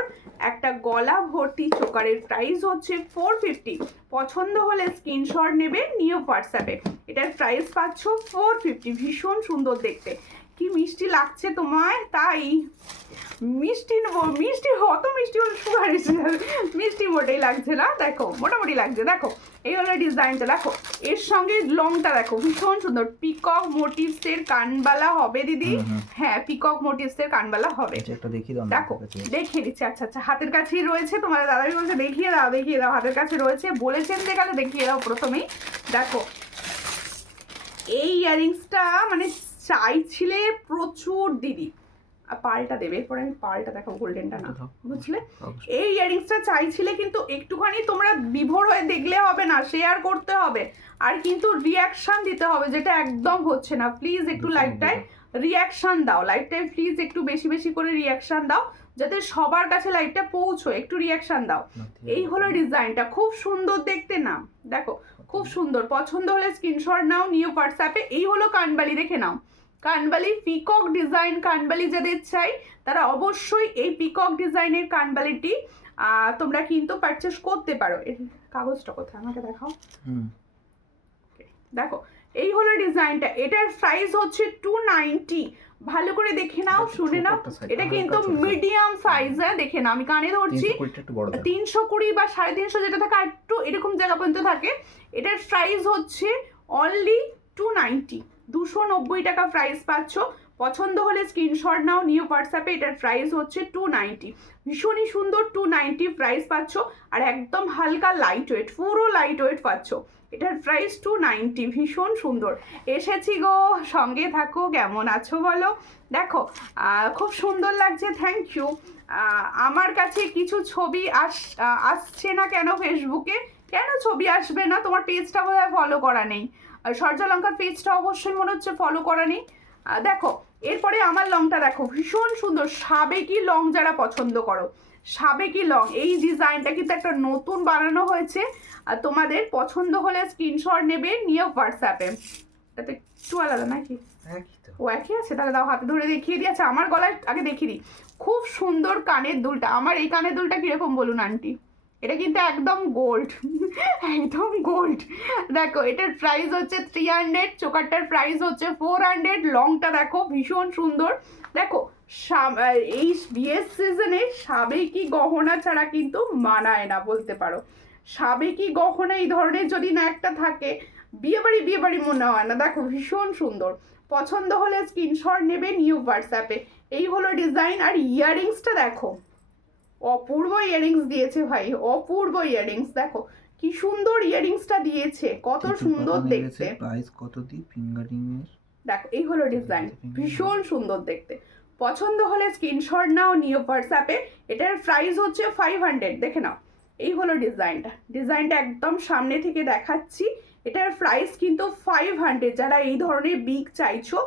একটা গলা ভর্তি চোকারের প্রাইস হচ্ছে 450। পছন্দ হলে স্ক্রিনশট নেবে, নিয়ে হোয়াটসঅ্যাপে। এটার প্রাইস পাচ্ছ 450। ভীষণ সুন্দর দেখতে, কি মিষ্টি লাগছে তোমায়, তাই মিষ্টি মিষ্টি অত মিষ্টি হলে সুগার এসে যাবে, মিষ্টি মোটেই লাগছে না, দেখো মোটামুটি লাগছে। দেখো এই হলো ডিজাইনটা, দেখো এর সঙ্গে লংটা দেখো ভীষণ সুন্দর, পিকক মোটিভসের কানবালা হবে দিদি। হ্যাঁ পিকক মোটিভসের কানবালা হবে, একটা দেখিয়ে দাও। দেখো দেখিয়ে দিচ্ছি। আচ্ছা আচ্ছা হাতের কাছেই রয়েছে, তোমার দাদাই বলছে দেখিয়ে দাও দেখিয়ে দাও, হাতের কাছে রয়েছে বলেছেন যে গেলে দেখিয়ে দাও প্রথমেই। দেখো এই ইয়ারিংসটা মানে চাইছিলে প্রচুর দিদি, পালটা দেবে এরপরে আমি পালটা দেখো গোল্ডেনটা না, বুঝলে? এই ইয়ারিংসটা চাইছিলে কিন্তু একটুখানি তোমরা বিভোর হয়ে দেখলে হবে না, শেয়ার করতে হবে আর কিন্তু রিয়াকশন দিতে হবে, যেটা একদম হচ্ছে না। প্লিজ একটু লাইভটায় রিয়াকশন দাও, লাইভটায় প্লিজ একটু বেশি বেশি করে রিয়াকশন দাও যাতে সবার কাছে লাইভটা পৌঁছয়, একটু রিয়াকশন দাও। এই হলো ডিজাইনটা, খুব সুন্দর দেখতে না, দেখো খুব সুন্দর। পছন্দ হলে স্ক্রিনশট নাও, নিয়ে হোয়াটসঅ্যাপে। এই হলো কানবালি, দেখে নাও কানবালি পিকক ডিজাইন। কানবালি যাদের চাই তারা অবশ্যই এই পিকক ডিজাইনের কানবালিটি তোমরা কিন্তু পারচেস করতে পারো। এর কাগজটা কোথায় আমাকে দেখাও। দেখো এই হলো ডিজাইনটা, এটার প্রাইস হচ্ছে 290। ভালো করে দেখে নাও, শুনে নাও, এটা কিন্তু মিডিয়াম সাইজ। হ্যাঁ দেখে নাও, আমি কানে ধরছি 320 বা 350 যেটা থাকে একটু এরকম জায়গা পর্যন্ত থাকে। এটার প্রাইস হচ্ছে অনলি 290, 290 টাকা প্রাইস পাচ্ছ। পছন্দ হলে স্ক্রিনশট নাও, নিউ হোয়াটসঅ্যাপে। এটার প্রাইস হচ্ছে 290, ভীষণই সুন্দর 290 প্রাইস পাচ্ছ। আর একদম হালকা লাইট ওয়েট, পুরো লাইট ওয়েট পাচ্ছ। এটার প্রাইস 290, ভীষণ সুন্দর। এসেছি গো, সঙ্গে থাকো, কেমন আছো বলো। দেখো খুব সুন্দর লাগছে, থ্যাংক ইউ। আমার কাছে কিছু ছবি আসছে না কেন ফেসবুকে? কেন ছবি আসবে না? তোমার পেজটা বোধহয় ফলো করা নেই। সূর্যালঙ্কার পেজটা অবশ্যই মনে হচ্ছে ফলো করা নেই। দেখো এরপরে আমার লংটা দেখো, ভীষণ সুন্দর সাবেকি লং। যারা পছন্দ করো সাবেকি লং, এই ডিজাইনটা কিন্তু একটা নতুন বানানো হয়েছে। আর তোমাদের পছন্দ হলে স্ক্রিনশট নেবে, নিয়ে হোয়াটসঅ্যাপে। এটা তো একটু আলাদা নাকি? ও একই আছে, তাহলে দাও হাতে ধরে দেখিয়ে দিই। আচ্ছা আমার গলায় আগে দেখিয়ে দিই। খুব সুন্দর কানের দুলটা, আমার এই কানের দুলটা কিরকম বলুন আন্টি? এটা কিন্তু একদম গোল্ড, একদম গোল্ড। দেখো এটার প্রাইস হচ্ছে 300, চোকারটার প্রাইস হচ্ছে 400। লংটা দেখো ভীষণ সুন্দর। দেখো এই বিয়ের সিজনে সাবেকি গহনা ছাড়া কিন্তু মানায় না বলতে পারো। সাবেকি গহনা এই ধরনের যদি না একটা থাকে, বিয়ে বাড়ি মনে হয় না। দেখো ভীষণ সুন্দর, পছন্দ হলে স্ক্রিনশট নেবে, নিউ হোয়াটসঅ্যাপে। এই হলো ডিজাইন। আর ইয়াররিংসটা দেখো, অপূর্ব ইয়াররিংস দিয়েছে ভাই, অপূর্ব ইয়াররিংস। দেখো কি সুন্দর ইয়াররিংসটা দিয়েছে, কত সুন্দর দেখতে। প্রাইস কত দি ফিঙ্গারিং এর? দেখো এই হলো ডিজাইন, ভীষণ সুন্দর দেখতে। পছন্দ হলে স্ক্রিনশট নাও, নিউ হোয়াটসঅ্যাপে। এটার প্রাইস হচ্ছে 500, দেখে নাও। এই হলো ডিজাইনটা, ডিজাইনটা একদম সামনে থেকে দেখাচ্ছি। এটার প্রাইস কিন্তু 500। যারা এই ধরনের বিগ চাইছো,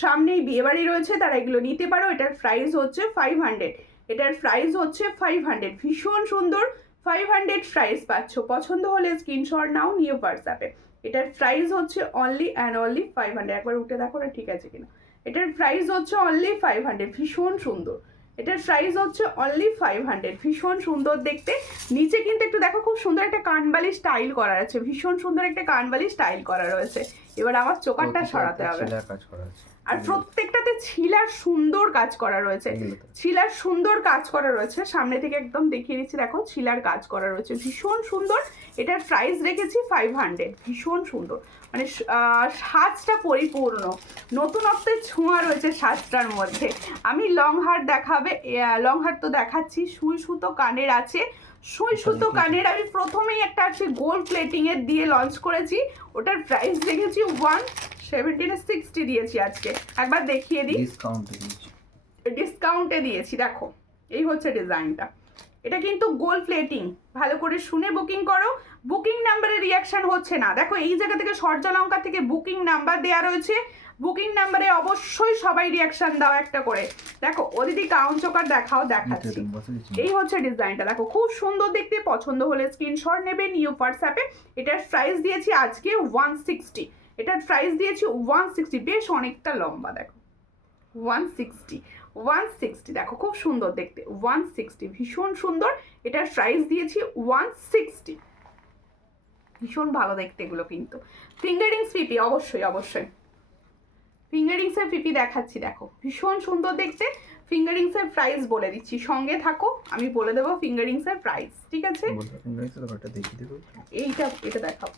সামনেই বিয়েবাড়ি রয়েছে, তারা এগুলো নিতে পারো। এটার প্রাইস হচ্ছে 500, এটার প্রাইস হচ্ছে 500, ভীষণ সুন্দর 500 প্রাইস পাচ্ছ। পছন্দ হলে স্ক্রিনশট নাও, নিউ হোয়াটসঅ্যাপে। এটার প্রাইস হচ্ছে অনলি অ্যান্ড অনলি 500। একবার উঠে দেখো না ঠিক আছে কিনা। এটার প্রাইস হচ্ছে অনলি 500, ভীষণ সুন্দর। এটার প্রাইস হচ্ছে অনলি 500, ভীষণ সুন্দর দেখতে। নিচে কিন্তু একটু দেখো, খুব সুন্দর একটা কানবালি স্টাইল করা আছে, ভীষণ সুন্দর একটা কানবালি স্টাইল করা রয়েছে। এবার আমার চোকারটা সরাতে হবে। আর প্রত্যেকটাতে ছিলার সুন্দর কাজ করা রয়েছে, ছিলার সুন্দর কাজ করা রয়েছে। সামনে থেকে একদম দেখিয়ে দিচ্ছি, দেখো ছিলার কাজ করা রয়েছে, ভীষণ সুন্দর। এটার প্রাইস রেখেছি 500, ভীষণ সুন্দর। মানে সাজটা পরিপূর্ণ, নতুনত্বের ছোঁয়া রয়েছে সাজটার মধ্যে। আমি লং হার দেখাবে, লং হার তো দেখাচ্ছি। সুই সুতো কানের আছে, সুই সুতো কানের আমি প্রথমেই একটা আছে গোল্ড প্লেটিং এর দিয়ে লঞ্চ করেছি। ওটার প্রাইস রেখেছি 170 দিয়েছি আজকে। একবার দেখিয়ে দিই, ডিসকাউন্টে দিয়েছি। দেখো এই হচ্ছে ডিজাইনটা, এটা কিন্তু গোল্ড প্লেটিং। ভালো করে শুনে বুকিং করো, বুকিং নাম্বারে রিয়াকশন হচ্ছে না। দেখো এই জায়গা থেকে সূর্যালঙ্কার থেকে বুকিং নাম্বার দেওয়া রয়েছে, বুকিং নাম্বারে অবশ্যই সবাই রিয়াকশন দাও একটা করে। দেখো ও দিদি ক্রাউন চোকার দেখাও, দেখাচ্ছি। এই হচ্ছে ডিজাইনটা, দেখো খুব সুন্দর দেখতে। পছন্দ হলে স্ক্রিনশট নেবে, নিউ হোয়াটসঅ্যাপে। এটার প্রাইস দিয়েছি আজকে 160, এটার প্রাইস দিয়েছি 160, বেশ অনেকটা লম্বা। দেখো 160 দেখো খুব সুন্দর দেখতে, 160 ভীষণ সুন্দর। এটার প্রাইস দিয়েছি 160, ভীষণ ভালো দেখতে এগুলো কিন্তু। ফিঙ্গারিংস পিপি অবশ্যই ফিঙ্গারিংসের পিপি দেখাচ্ছি, দেখো ভীষণ সুন্দর দেখতে। ফিঙ্গারিংসের প্রাইস বলে দিচ্ছি, সঙ্গে থাকো, আমি বলে দেবো ফিঙ্গারিংসের প্রাইস, ঠিক আছে? এটা দেখাও।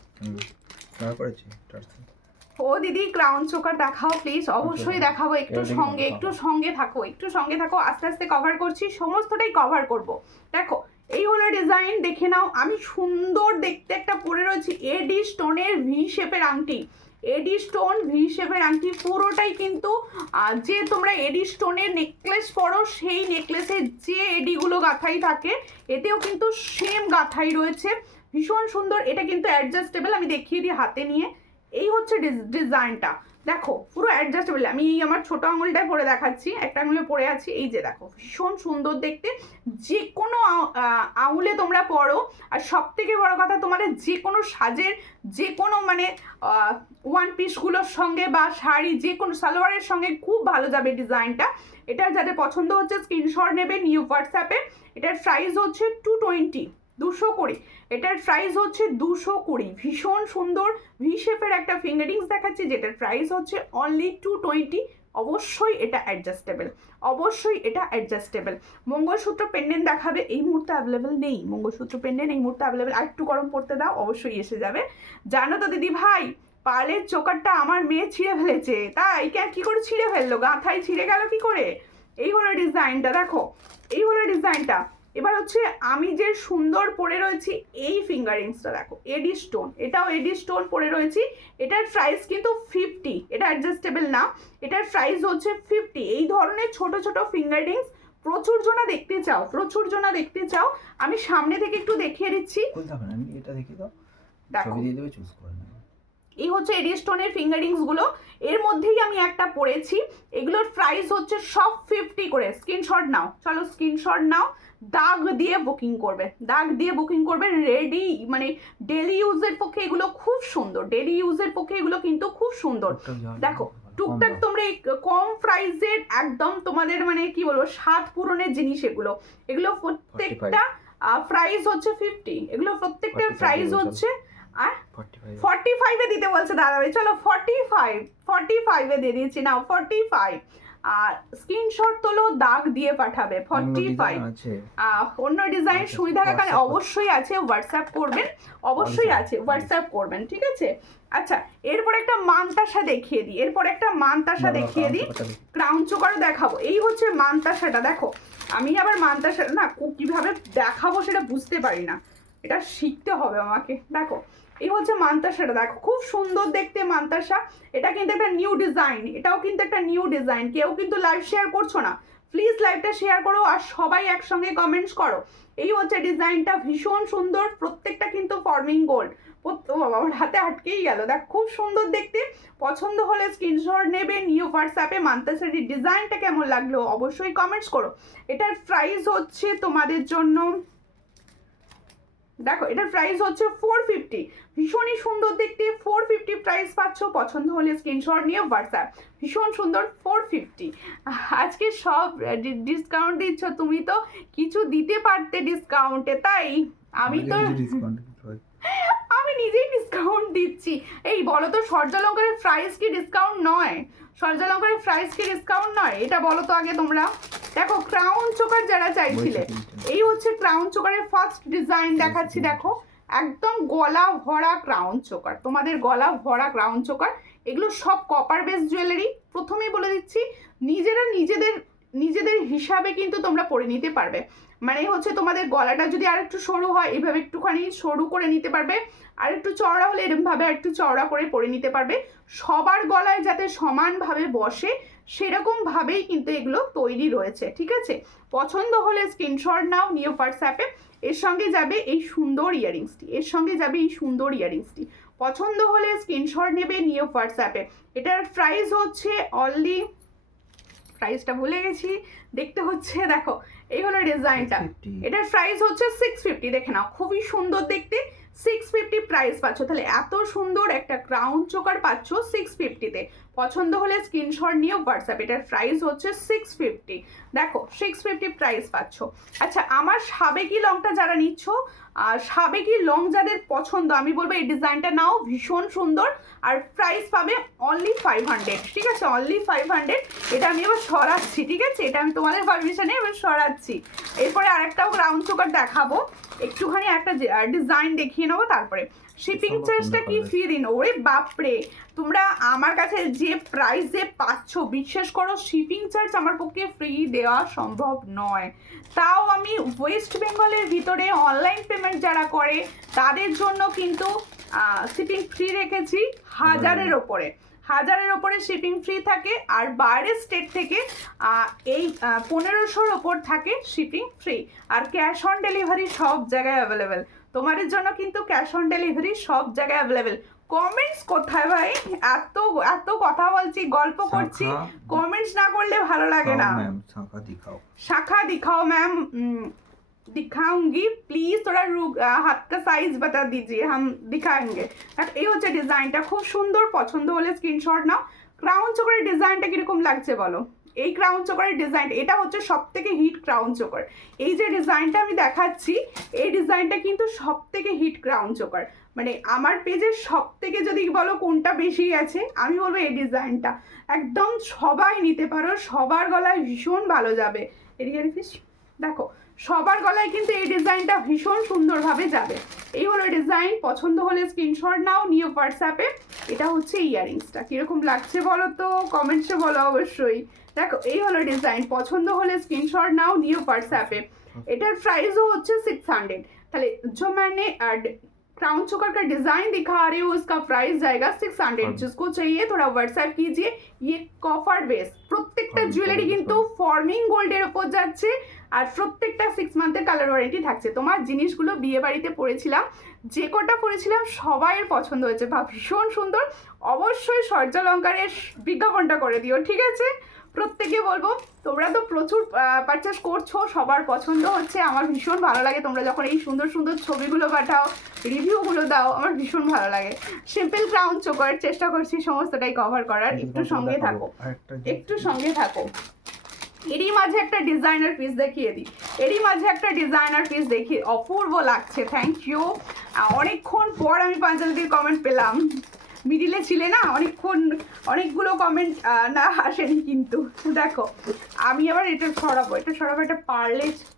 ও দিদি ক্রাউন চোকার দেখাও প্লিজ, অবশ্যই দেখাবো। একটু সঙ্গে থাকো, আস্তে আস্তে কভার করছি, সমস্তটাই কভার করব। দেখো এই হলো ডিজাইন, দেখে নাও। আমি সুন্দর দেখতে একটা পরে রয়েছি এডি স্টোনের ভি শেপের আংটি, এডি স্টোন ভি শেপের আংটি পুরোটাই কিন্তু যে তোমরা এডি স্টোনের নেকলেস পরো সেই নেকলেসের যে এডিগুলো গাঁথাই থাকে এতেও কিন্তু সেম গাঁথাই রয়েছে, ভীষণ সুন্দর। এটা কিন্তু অ্যাডজাস্টেবল, আমি দেখিয়ে দিই হাতে নিয়ে। এই হচ্ছে ডিজাইনটা, দেখো পুরো অ্যাডজাস্টেবল। আমি এই আমার ছোট আঙুলটায় পরে দেখাচ্ছি, একটা আঙুলে পরে আছি, এই যে দেখো ভীষণ সুন্দর দেখতে। যে কোনো আঙুলে তোমরা পরো, আর সব থেকে বড় কথা তোমাদের যে কোনো সাজের যে কোনো মানে ওয়ান পিসগুলোর সঙ্গে বা শাড়ি যে কোনো সালোয়ারের সঙ্গে খুব ভালো যাবে ডিজাইনটা। এটার যাদের পছন্দ হচ্ছে স্ক্রিনশট নেবে, নিউ হোয়াটসঅ্যাপে। এটার প্রাইস হচ্ছে 220, 220। এটার প্রাইস হচ্ছে 220, ভীষণ সুন্দর ভি শেপের একটা ফিঙ্গারিংস দেখাচ্ছি যেটার প্রাইস হচ্ছে অনলি 220। অবশ্যই এটা অ্যাডজাস্টেবল। মঙ্গলসূত্র পেন্ডেন্ট দেখাবে, এই মুহূর্তে অ্যাভেলেবেল নেই মঙ্গলসূত্র পেন্ডেন্ট, এই মুহূর্তে অ্যাভেলেবেল। আর একটু গরম পড়তে দাও, অবশ্যই এসে যাবে। জানো তো দিদি ভাই, পার্লের চোকারটা আমার মেয়ে ছিঁড়ে ফেলেছে। তাই কি করে ছিঁড়ে ফেললো? গাঁথাই ছিঁড়ে গেল কি করে? এই হলো ডিজাইনটা, দেখো এই হলো ডিজাইনটা। এবার হচ্ছে আমি যে সুন্দর পরে রয়েছি এই ফিঙ্গারিংসটা, দেখো এডি স্টোন, এটাও এডি স্টোন পরে রয়েছি। এটার প্রাইস কিন্তু 50, এটা অ্যাডজাস্টেবল না। এটার প্রাইস হচ্ছে 50। এই ধরনের ছোট ছোট ফিঙ্গারিংস প্রচুর জনা দেখতে চাও। আমি সামনে থেকে একটু দেখিয়ে দিচ্ছি, দেখো এই হচ্ছে এডি স্টোনের ফিঙ্গারিংস গুলো। এর মধ্যেই আমি একটা পরেছি, এগুলোর প্রাইস হচ্ছে সব 50 করে। স্ক্রিনশট নাও, চলো স্ক্রিনশট নাও। দাগ দিয়ে বুকিং করবে, রেডি মানে ডেলি ইউজের পক্ষে এগুলো খুব সুন্দর, কিন্তু খুব সুন্দর। দেখো টুকটাক তোমরা কম প্রাইসের একদম তোমাদের মানে কি বলবো স্বাদ পূরণের জিনিস এগুলো প্রত্যেকটা প্রাইস হচ্ছে 50, এগুলো প্রত্যেকটার প্রাইস হচ্ছে 45-এ দিতে বলছে দাদা ভাই, চলো 45-এ দিয়ে দিয়েছি, নাও 45। আর স্ক্রিনশট তোলো, দাগ দিয়ে পাঠাবে 45। অন্য ডিজাইন সুই থাকার কারণে অবশ্যই আছে, হোয়াটসঅ্যাপ করবেন, ঠিক আছে? আচ্ছা এরপর একটা মানতাসা দেখিয়ে দিই, ক্রাউন চোকারও দেখাবো। এই হচ্ছে মানতাসাটা, দেখো আমি আবার মানতাসা না কিভাবে দেখাবো সেটা বুঝতে পারি না, এটা শিখতে হবে আমাকে। দেখো এই হচ্ছে মানতাসাটা, দেখো খুব সুন্দর দেখতে মানতাসা। এটা কিন্তু একটা নিউ ডিজাইন, কেউ কিন্তু লাইভ শেয়ার করছো না, প্লিজ লাইভটা শেয়ার করো আর সবাই একসঙ্গে কমেন্টস করো। এই হচ্ছে ডিজাইনটা, ভীষণ সুন্দর, প্রত্যেকটা কিন্তু ফর্মিং গোল্ড। আমার হাতে আটকেই গেল, দেখ খুব সুন্দর দেখতে। পছন্দ হলে স্ক্রিনশট নেবে, নিউ হোয়াটসঅ্যাপে। মানতাসার ডিজাইনটা কেমন লাগলো অবশ্যই কমেন্টস করো। এটার প্রাইস হচ্ছে তোমাদের জন্য, দেখো এটার প্রাইস হচ্ছে 450, ভীষণই সুন্দর দেখতে, 450 প্রাইস পাচ্ছ। পছন্দ হলে স্ক্রিনশট নিয়ে হোয়াটসঅ্যাপ, ভীষণ সুন্দর 450। আজকে সব ডিসকাউন্ট দিচ্ছ, তুমি তো কিছু দিতে পারতে ডিসকাউন্টে, তাই আমি নিজেই ডিসকাউন্ট দিচ্ছি। এই বলো তো সূর্যালঙ্কারের প্রাইস কি ডিসকাউন্ট নয়? এটা বলো তো আগে তোমরা। দেখো ক্রাউন চোকার যারা চাইছিলে, এই হচ্ছে ক্রাউন চোকারের ফার্স্ট ডিজাইন দেখাচ্ছি, দেখো একদম গলা ভরা ক্রাউন চোকার, তোমাদের গলা ভরা ক্রাউন চোকার। এগুলো সব কপার বেস জুয়েলারি। প্রথমেই বলে দিচ্ছি নিজেদের হিসাবে কিন্তু তোমরা পরে নিতে পারবে। মানে হচ্ছে তোমাদের গলাটা যদি আর একটু সরু হয় এইভাবে একটুখানি সরু করে নিতে পারবে, আর একটু চওড়া হলে এরকম ভাবে একটু চওড়া করে পরে নিতে পারবে। সবার গলায় যাতে সমানভাবে বসে সেরকমভাবেই কিন্তু এগুলো তৈরি রয়েছে, ঠিক আছে। পছন্দ হলে স্ক্রিনশট নাও, নিয়ে হোয়াটসঅ্যাপে। এর সঙ্গে যাবে এই সুন্দর ইয়ারিংসটি, এর সঙ্গে যাবে এই সুন্দর ইয়ারিংসটি। পছন্দ হলে স্ক্রিনশট নেবে, নিয়ে হোয়াটসঅ্যাপে। এটার প্রাইস হচ্ছে অনলি, প্রাইসটা ভুলে গেছি, দেখতে হচ্ছে, দেখো এই হলো ডিজাইনটা। 650 এটার প্রাইস হচ্ছে 650, দেখে নাও খুবই সুন্দর দেখতে। 650 প্রাইস পাচ্ছ, তাহলে এত সুন্দর একটা ক্রাউন চোকার পাচ্ছ 650-তে। পছন্দ হলে স্ক্রিনশট নিয়ে হোয়াটসঅ্যাপ। এটার প্রাইস হচ্ছে 650, দেখো 650 প্রাইস পাচ্ছ। আচ্ছা, আমার সাবেকি লংটা যারা নিচ্ছ, সাবেকি লং যাদের পছন্দ, আমি বলবো এই ডিজাইনটা নাও, ভীষণ সুন্দর। আর প্রাইস পাবে অনলি 500, ঠিক আছে, অনলি 500। এটা আমি এবার সরাচ্ছি, ঠিক আছে, এটা আমি তোমাদের পারমিশনে এবার সরাচ্ছি। এরপরে আরেকটাও রাউন্ড চোকার দেখাবো, একটুখানি একটা ডিজাইন দেখিয়ে নেবো, তারপরে শিপিং চার্জটা কি ফ্রি দিন। ওরে বাপরে, তোমরা আমার কাছে যে প্রাইসে পাচ্ছ, বিশ্বাস করো শিপিং চার্জ আমার পক্ষে ফ্রি দেওয়া সম্ভব নয়। তাও আমি ওয়েস্ট বেঙ্গলের ভিতরে অনলাইন পেমেন্ট যারা করে তাদের জন্য কিন্তু শিপিং ফ্রি রেখেছি। 1000-এর ওপরে শিপিং ফ্রি থাকে, আর বাইরের স্টেট থেকে এই 1500-র ওপর থাকে শিপিং ফ্রি। আর ক্যাশ অন ডেলিভারি সব জায়গায় অ্যাভেলেবেল, তোমাদের জন্য কিন্তু ক্যাশ অন ডেলিভারি সব জায়গায় অ্যাভেলেবেল। কমেন্টস কোথায় ভাই, এত এত কথা বলছি, গল্প করছি, কমেন্টস না করলে ভালো লাগে না। শাখা দিখাও मैम, दिखाऊंगी प्लीज, थोड़ा हाथ का साइज बता दीजिए, हम दिखाएंगे। এই হচ্ছে ডিজাইনটা, খুব সুন্দর। পছন্দ হলে স্ক্রিনশট নাও। ক্রাউন চোকারের ডিজাইনটা কিরকম লাগছে বলো। এই ক্রাউন চোকারের ডিজাইন, এটা হচ্ছে সব থেকে হিট ক্রাউন চোকার। এই যে ডিজাইনটা আমি দেখাচ্ছি, এই ডিজাইনটা কিন্তু সব থেকে হিট ক্রাউন চোকার। মানে আমার পেজের সব থেকে যদি বলো কোনটা বেশি গেছে, আমি বলবো এই ডিজাইনটা। একদম সবাই নিতে পারো, সবার গলায় ভীষণ ভালো যাবে। এদিকে দেখো, সবার গলায় কিন্তু এই ডিজাইনটা ভীষণ সুন্দরভাবে যাবে। এই হলো ডিজাইন। পছন্দ হলে স্ক্রিনশট নাও, নিয়ে হোয়াটসঅ্যাপে। এটা হচ্ছে ইয়ারিংসটা, কিরকম লাগছে বলো তো, কমেন্টসে বলো অবশ্যই। দেখো এই হলো ডিজাইন, পছন্দ হলে স্ক্রিনশট নাও, নিয়ে হোয়াটসঅ্যাপে। এটার প্রাইসও হচ্ছে 600। তাহলে जो मैंने क्राउन चोकर का डिजाइन दिखा रही हूँ, उसका प्राइस जाएगा 600। जिसको चाहिए थोड़ा व्हाट्सएप कीजिए। ये कॉपर बेस, প্রত্যেকটা জুয়েলারি কিন্তু ফর্মিং গোল্ডের উপর যাচ্ছে, আর প্রত্যেকটা 6 মান্থের কালার ওয়ারেন্টি থাকছে। তোমার জিনিসগুলো বিয়ে বাড়িতে পরেছিলাম, যে কটা পরেছিলাম সবাইয়ের পছন্দ হয়েছে, বা ভীষণ সুন্দর। অবশ্যই সূর্যালঙ্কারের বিজ্ঞাপনটা করে দিও, ঠিক আছে। প্রত্যেকে বলবো, তোমরা তো প্রচুর পারচেস করছো, সবার পছন্দ হচ্ছে, আমার ভীষণ ভালো লাগে তোমরা যখন এই সুন্দর সুন্দর ছবিগুলো পাঠাও, রিভিউগুলো দাও, আমার ভীষণ ভালো লাগে। সিম্পল ক্রাউন চোকার চেষ্টা করছি সমস্তটাই কভার করার, একটু সঙ্গে থাকো, একটু সঙ্গে থাকো। এরই মাঝে একটা ডিজাইনার পিস দেখিয়ে দিই, এরই মাঝে একটা ডিজাইনার পিস দেখিয়ে, অপূর্ব লাগছে, থ্যাংক ইউ। অনেকক্ষণ পর আমি পাঞ্জাবির কমেন্ট পেলাম, মিডিলে ছিলে না অনেকক্ষণ, অনেকগুলো কমেন্ট না আসেনি কিন্তু। দেখো আমি আবার এটা সরাবো, একটা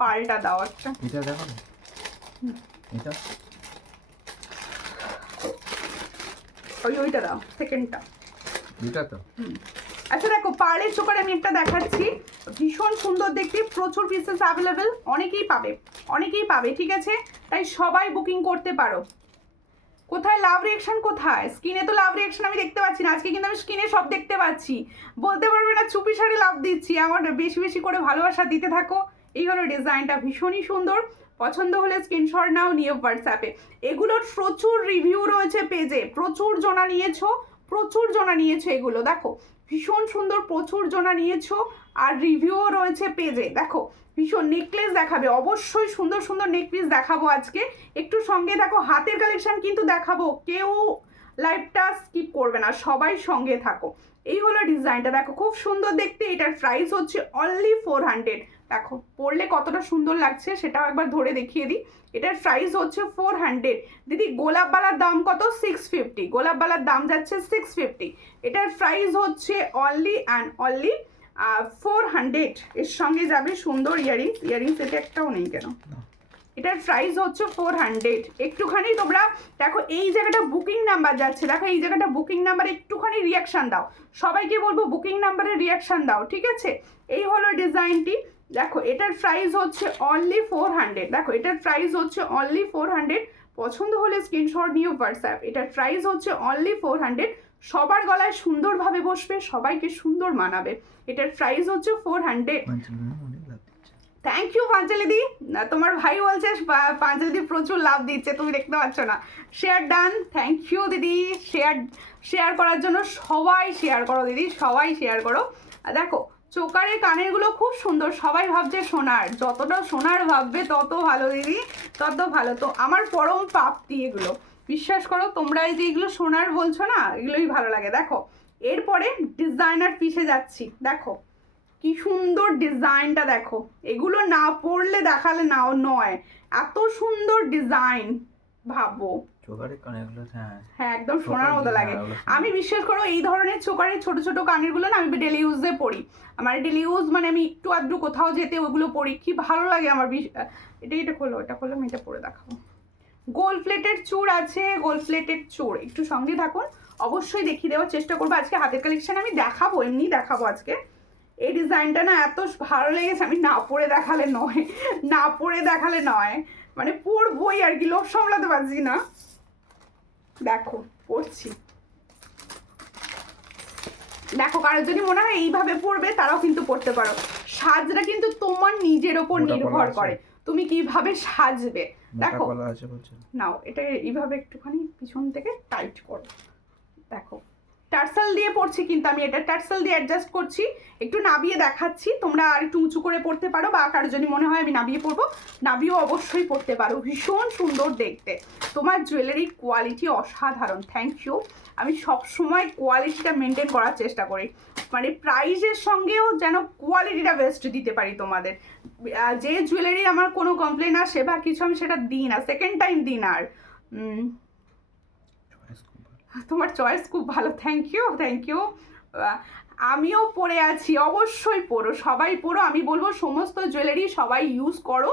পার্লটা দাও একটা, এটা দেখো না, এটা ওইটা দাও, সেকেন্ডটা, এটা তো। আচ্ছা দেখো, পার্লের চোকার আমি একটা দেখাচ্ছি, ভীষণ সুন্দর দেখতে, প্রচুর পিসেস অ্যাভেলেবেল, অনেকেই পাবে, ঠিক আছে। তাই সবাই বুকিং করতে পারো। কোথায় লাভ রিঅ্যাকশন, কোথায় স্ক্রিনে তো লাভ রিঅ্যাকশন আমি দেখতে পাচ্ছি না, আজকে কিন্তু আমি স্ক্রিনে সব দেখতে পাচ্ছি। বলতে পারবে না চুপি সারে লাভ দিচ্ছি, আমার বেশি বেশি করে ভালোবাসা দিতে থাকো। এই হলো ডিজাইনটা, ভীষণই সুন্দর। পছন্দ হলে স্ক্রিনশট নাও, নিয়ে হোয়াটসঅ্যাপে। এগুলোর প্রচুর রিভিউ রয়েছে পেজে, প্রচুর জনা নিয়েছো এগুলো, দেখো ভীষণ সুন্দর, প্রচুর জনা নিয়েছো, আর রিভিউও রয়েছে পেজে। দেখো ভীষণ নেকলেস দেখাবে, অবশ্যই সুন্দর সুন্দর নেকলেস দেখাবো আজকে, একটু সঙ্গে থাকো। হাতের কালেকশন কিন্তু দেখাবো, কেউ লাইভটা স্কিপ করবে না, সবাই সঙ্গে থাকো। এই হলো ডিজাইনটা, দেখো খুব সুন্দর দেখতে। এটার প্রাইস হচ্ছে অনলি 400। দেখো পরলে কতটা সুন্দর লাগছে সেটাও একবার ধরে দেখিয়ে দিই। এটার প্রাইস হচ্ছে 400। দিদি গোলাপবালার দাম কত? 650। গোলাপবালার দাম যাচ্ছে 650। এটার প্রাইস হচ্ছে অনলি অ্যান্ড অনলি 400। এর সঙ্গে যাবে সুন্দর ইয়ারিংস এটা একটাও নেই কেন, এটার প্রাইস হচ্ছে 400। একটুখানি তোমরা দেখো এই জায়গাটা বুকিং নাম্বার যাচ্ছে, দেখো এই জায়গাটা বুকিং নাম্বার, একটুখানি রিয়াকশান দাও, সবাইকে বলবো বুকিং নাম্বারে রিয়াকশান দাও, ঠিক আছে। এই হলো ডিজাইনটি, দেখো এটার প্রাইস হচ্ছে অনলি 400। দেখো এটার প্রাইস হচ্ছে অনলি 400। পছন্দ হলে স্ক্রিনশট নিয়ে হোয়াটসঅ্যাপ। এটার প্রাইস হচ্ছে অনলি 400। সবার গলায় সুন্দরভাবে বসবে, সবাইকে সুন্দর মানাবে। এটার প্রাইস হচ্ছে 400। থ্যাংক ইউ পাঞ্চালি দি, তোমার ভাই বলছে পাঞ্চালি দি প্রচুর লাভ দিচ্ছে, তুমি দেখতে পাচ্ছ না। শেয়ার ডান, থ্যাংক ইউ দিদি। শেয়ার করার জন্য সবাই শেয়ার করো দিদি, সবাই শেয়ার করো। দেখো চোকারের কানেরগুলো খুব সুন্দর, সবাই ভাবছে সোনার, যতটা সোনার ভাববে তত ভালো দিদি, তত ভালো। তো আমার পরম প্রাপ্তি এগুলো, বিশ্বাস করো তোমরা এই যে এগুলো সোনার বলছো না, এগুলোই ভালো লাগে। দেখো এরপরে ডিজাইনার পিসে যাচ্ছি, দেখো কি সুন্দর ডিজাইনটা, দেখো এগুলো না পড়লে দেখালে নাও নয়, এত সুন্দর ডিজাইন, ভাবো চোকারের কানেরগুলো, হ্যাঁ হ্যাঁ একদম সোনার মতো লাগে। আমি বিশ্বাস করো এই ধরনের চোকারের ছোট ছোট কানেরগুলো না আমি ডেলি ইউজে পড়ি, আমার ডেলি ইউজ মানে আমি একটু আধটু কোথাও যেতে ওগুলো পড়ি, কি ভালো লাগে আমার। এটা খোলো, এটা খোলো, আমি এটা পরে দেখাবো। গোল্ড প্লেটেড চূড় আছে, গোল্ড প্লেটেড চূড়, একটু সঙ্গে থাকুন, অবশ্যই দেখিয়ে দেওয়ার চেষ্টা করবো। আজকে হাতের কালেকশন আমি দেখাবো, এমনি দেখাবো আজকে। এই ডিজাইনটা না এত ভালো লেগেছে, আমি না পরে দেখালে নয়, না পরে দেখালে নয়, মানে পরবই আর কি, লোভ সামলাতে পারছি না। দেখো পরছি, দেখো কারোর যদি মনে হয় এইভাবে পরবে তারাও কিন্তু পরতে পারো। সাজটা কিন্তু তোমার নিজের ওপর নির্ভর করে, তুমি কিভাবে সাজবে। দেখো নাও এটা এইভাবে একটুখানি পিছন থেকে টাইট করো, দেখো টার্সেল দিয়ে পড়ছি, কিন্তু আমি এটা টার্সেল দিয়ে অ্যাডজাস্ট করছি, একটু নাবিয়ে দেখাচ্ছি, তোমরা আর একটু উঁচু করে পড়তে পারো, বা কারো যদি মনে হয় আমি নাবিয়ে পড়বো, নাবিয়েও অবশ্যই পড়তে পারো। ভীষণ সুন্দর দেখতে, তোমার জুয়েলারি কোয়ালিটি অসাধারণ, থ্যাংক ইউ। আমি সবসময় কোয়ালিটিটা মেনটেন করার চেষ্টা করি, মানে প্রাইসের সঙ্গেও যেন কোয়ালিটিটা বেস্ট দিতে পারি তোমাদের। যে জুয়েলারি আমার কোনো কমপ্লেন আসে বা কিছু, আমি সেটা দিই না, সেকেন্ড টাইম দিই না। আর তোমার চয়েস খুব ভালো, থ্যাংক ইউ থ্যাংক ইউ। আমিও পরে আছি, অবশ্যই পরো, সবাই পরো, আমি বলবো সমস্ত জুয়েলারি সবাই ইউজ করো।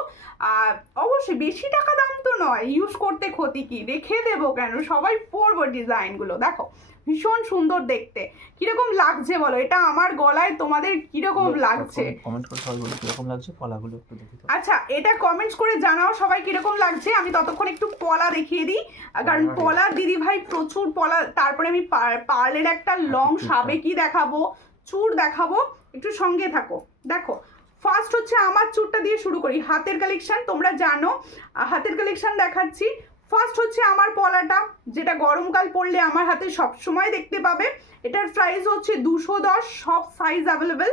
আর অবশ্যই বেশি টাকা দাম তো নয়, ইউজ করতে ক্ষতি কি, রেখে দেবো কেন, সবাই পরবো ডিজাইনগুলো। দেখো ভীষণ সুন্দর দেখতে, কিরকম লাগছে বলো, এটা আমার গলায় তোমাদের কিরকম লাগছে কমেন্ট করে সবাই বলো কিরকম লাগছে, পলাগুলো একটু দেখি। আচ্ছা এটা কমেন্টস করে জানাও সবাই কিরকম লাগছে, আমি ততক্ষণ একটু পলা দেখিয়ে দিই, কারণ পলা দিদি ভাই প্রচুর পলা। তারপরে আমি পার্লের একটা লং সাবেকি দেখাবো, চূড় দেখাবো, একটু সঙ্গে থাকো। দেখো ফার্স্ট হচ্ছে আমার চূড়টা দিয়ে শুরু করি, হাতের কালেকশন তোমরা জানো, হাতের কালেকশন দেখাচ্ছি। ফার্স্ট হচ্ছে আমার পলাটা, যেটা গরমকাল পড়লে আমার হাতে সব সময় দেখতে পাবে। এটার প্রাইস হচ্ছে 210, সব সাইজ অ্যাভেলেবেল,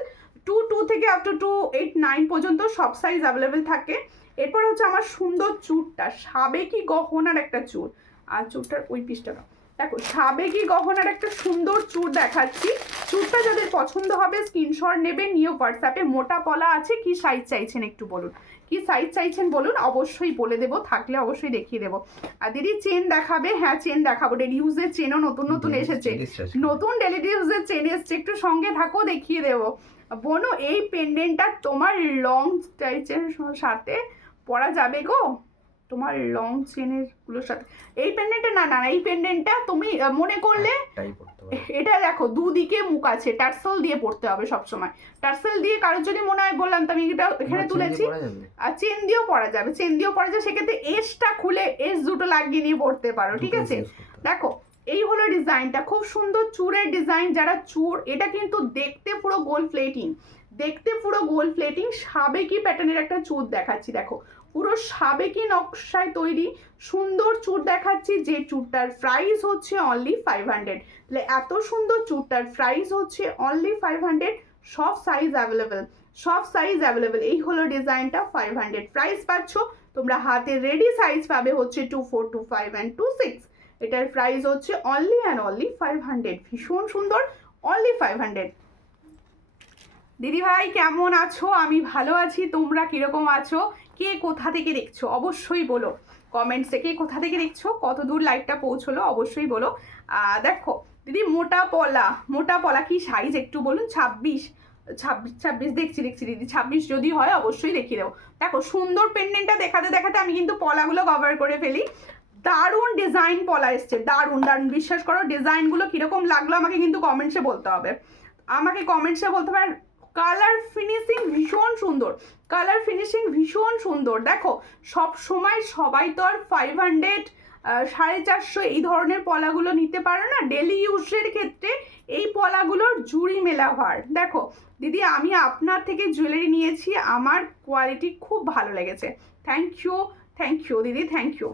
2 থেকে আপ টু 2, 8, 9 পর্যন্ত সব সাইজ অ্যাভেলেবেল থাকে। এরপর হচ্ছে আমার সুন্দর চূড়টা, সাবেকি গহনার একটা চূড়, আর চূড়টার ওই পিসটা দেখো, সাবেকি গহনার একটা সুন্দর চূড় দেখাচ্ছি। চূড়টা যাদের পছন্দ হবে স্ক্রিনশট নেবে, নিয়ে হোয়াটসঅ্যাপে। মোটা পলা আছে, কি সাইজ চাইছেন একটু বলুন, কি সাইজ চাইছেন বলুন, অবশ্যই বলে দেবো, থাকলে অবশ্যই দেখিয়ে দেবো। আর দিদি চেন দেখাবে, হ্যাঁ চেন দেখাবো, ডেলি ইউজের চেনও নতুন নতুন এসেছে, নতুন ডেলি ইউজের চেন এসছে, একটু সঙ্গে থাকো দেখিয়ে দেবো। বোনো এই পেন্ডেন্টটা তোমার লং স্টাইচের সাথে পরা যাবে গো, তোমার লং চেনের গুলোর সাথে এই পেন্ডেন্টটা, না না এই পেন্ডেন্টটা তুমি মনে করলে এটা দেখো দুদিকে মুখ আছে, টার্সেল দিয়ে পড়তে হবে সবসময়, টার্সেল দিয়ে কারোর যদি মনে হয়, বললাম তো আমি এটা এখানে তুলেছি, আর চেন দিয়েও পরা যাবে, চেন দিয়েও পরা যাবে, সেক্ষেত্রে এসটা খুলে এস দুটো লাগিয়ে নিয়ে পড়তে পারো, ঠিক আছে। দেখো এই হলো ডিজাইনটা, খুব সুন্দর চূড়ের ডিজাইন, যারা চূড়, এটা কিন্তু দেখতে পুরো গোল্ড প্লেটিং, দেখতে পুরো গোল্ড প্লেটিং, সাবেকি প্যাটার্নের একটা চূড় দেখাচ্ছি, দেখো পুরো সাবেকি নকশায় তৈরি সুন্দর চূড় দেখাচ্ছি, যে চূড়টার প্রাইস হচ্ছে অনলি 500। তাহলে এত সুন্দর চূড়টার প্রাইস হচ্ছে অনলি 500, সব সাইজ অ্যাভেলেবেল, সব সাইজ অ্যাভেলেবেল। এই হলো ডিজাইনটা, 500 প্রাইস পাচ্ছ তোমরা, হাতে রেডি সাইজ পাবে হচ্ছে 24, 25 and 26। এটার প্রাইস হচ্ছে অনলি অ্যান্ড অনলি 500, ভীষণ সুন্দর, অনলি 500। দিদি ভাই কেমন আছো, আমি ভালো আছি, তোমরা কিরকম আছো, কে কোথা থেকে দেখছো অবশ্যই বলো কমেন্টসে, কে কোথা থেকে দেখছো, কত দূর লাইকটা পৌঁছলো অবশ্যই বলো। দেখো দিদি মোটা পলা কি সাইজ একটু বলুন, 26 দেখছি দিদি, 26 যদি হয় অবশ্যই দেখিয়ে দেবো। দেখো সুন্দর পেন্ডেন্টটা দেখাতে দেখাতে আমি কিন্তু পলাগুলো কভার করে ফেলি, দারুণ ডিজাইন পলা এসছে, দারুণ দারুণ, বিশ্বাস করো ডিজাইনগুলো কিরকম লাগলো আমাকে কিন্তু কমেন্টসে বলতে হবে, আমাকে কমেন্টসে বলতে হবে। কালার ফিনিশিং ভীষণ সুন্দর, কালার ফিনিশিং ভীষণ সুন্দর। দেখো সব সময় সবাই তো আর 500 450 এই ধরনের পলাগুলো নিতে পারো না, ডেলি ইউজের ক্ষেত্রে এই পলাগুলোর জুড়ি মেলা ভার। দেখো দিদি, আমি আপনার থেকে জুয়েলারি নিয়েছি, আমার কোয়ালিটি খুব ভালো লেগেছে। থ্যাংক ইউ দিদি, থ্যাংক ইউ।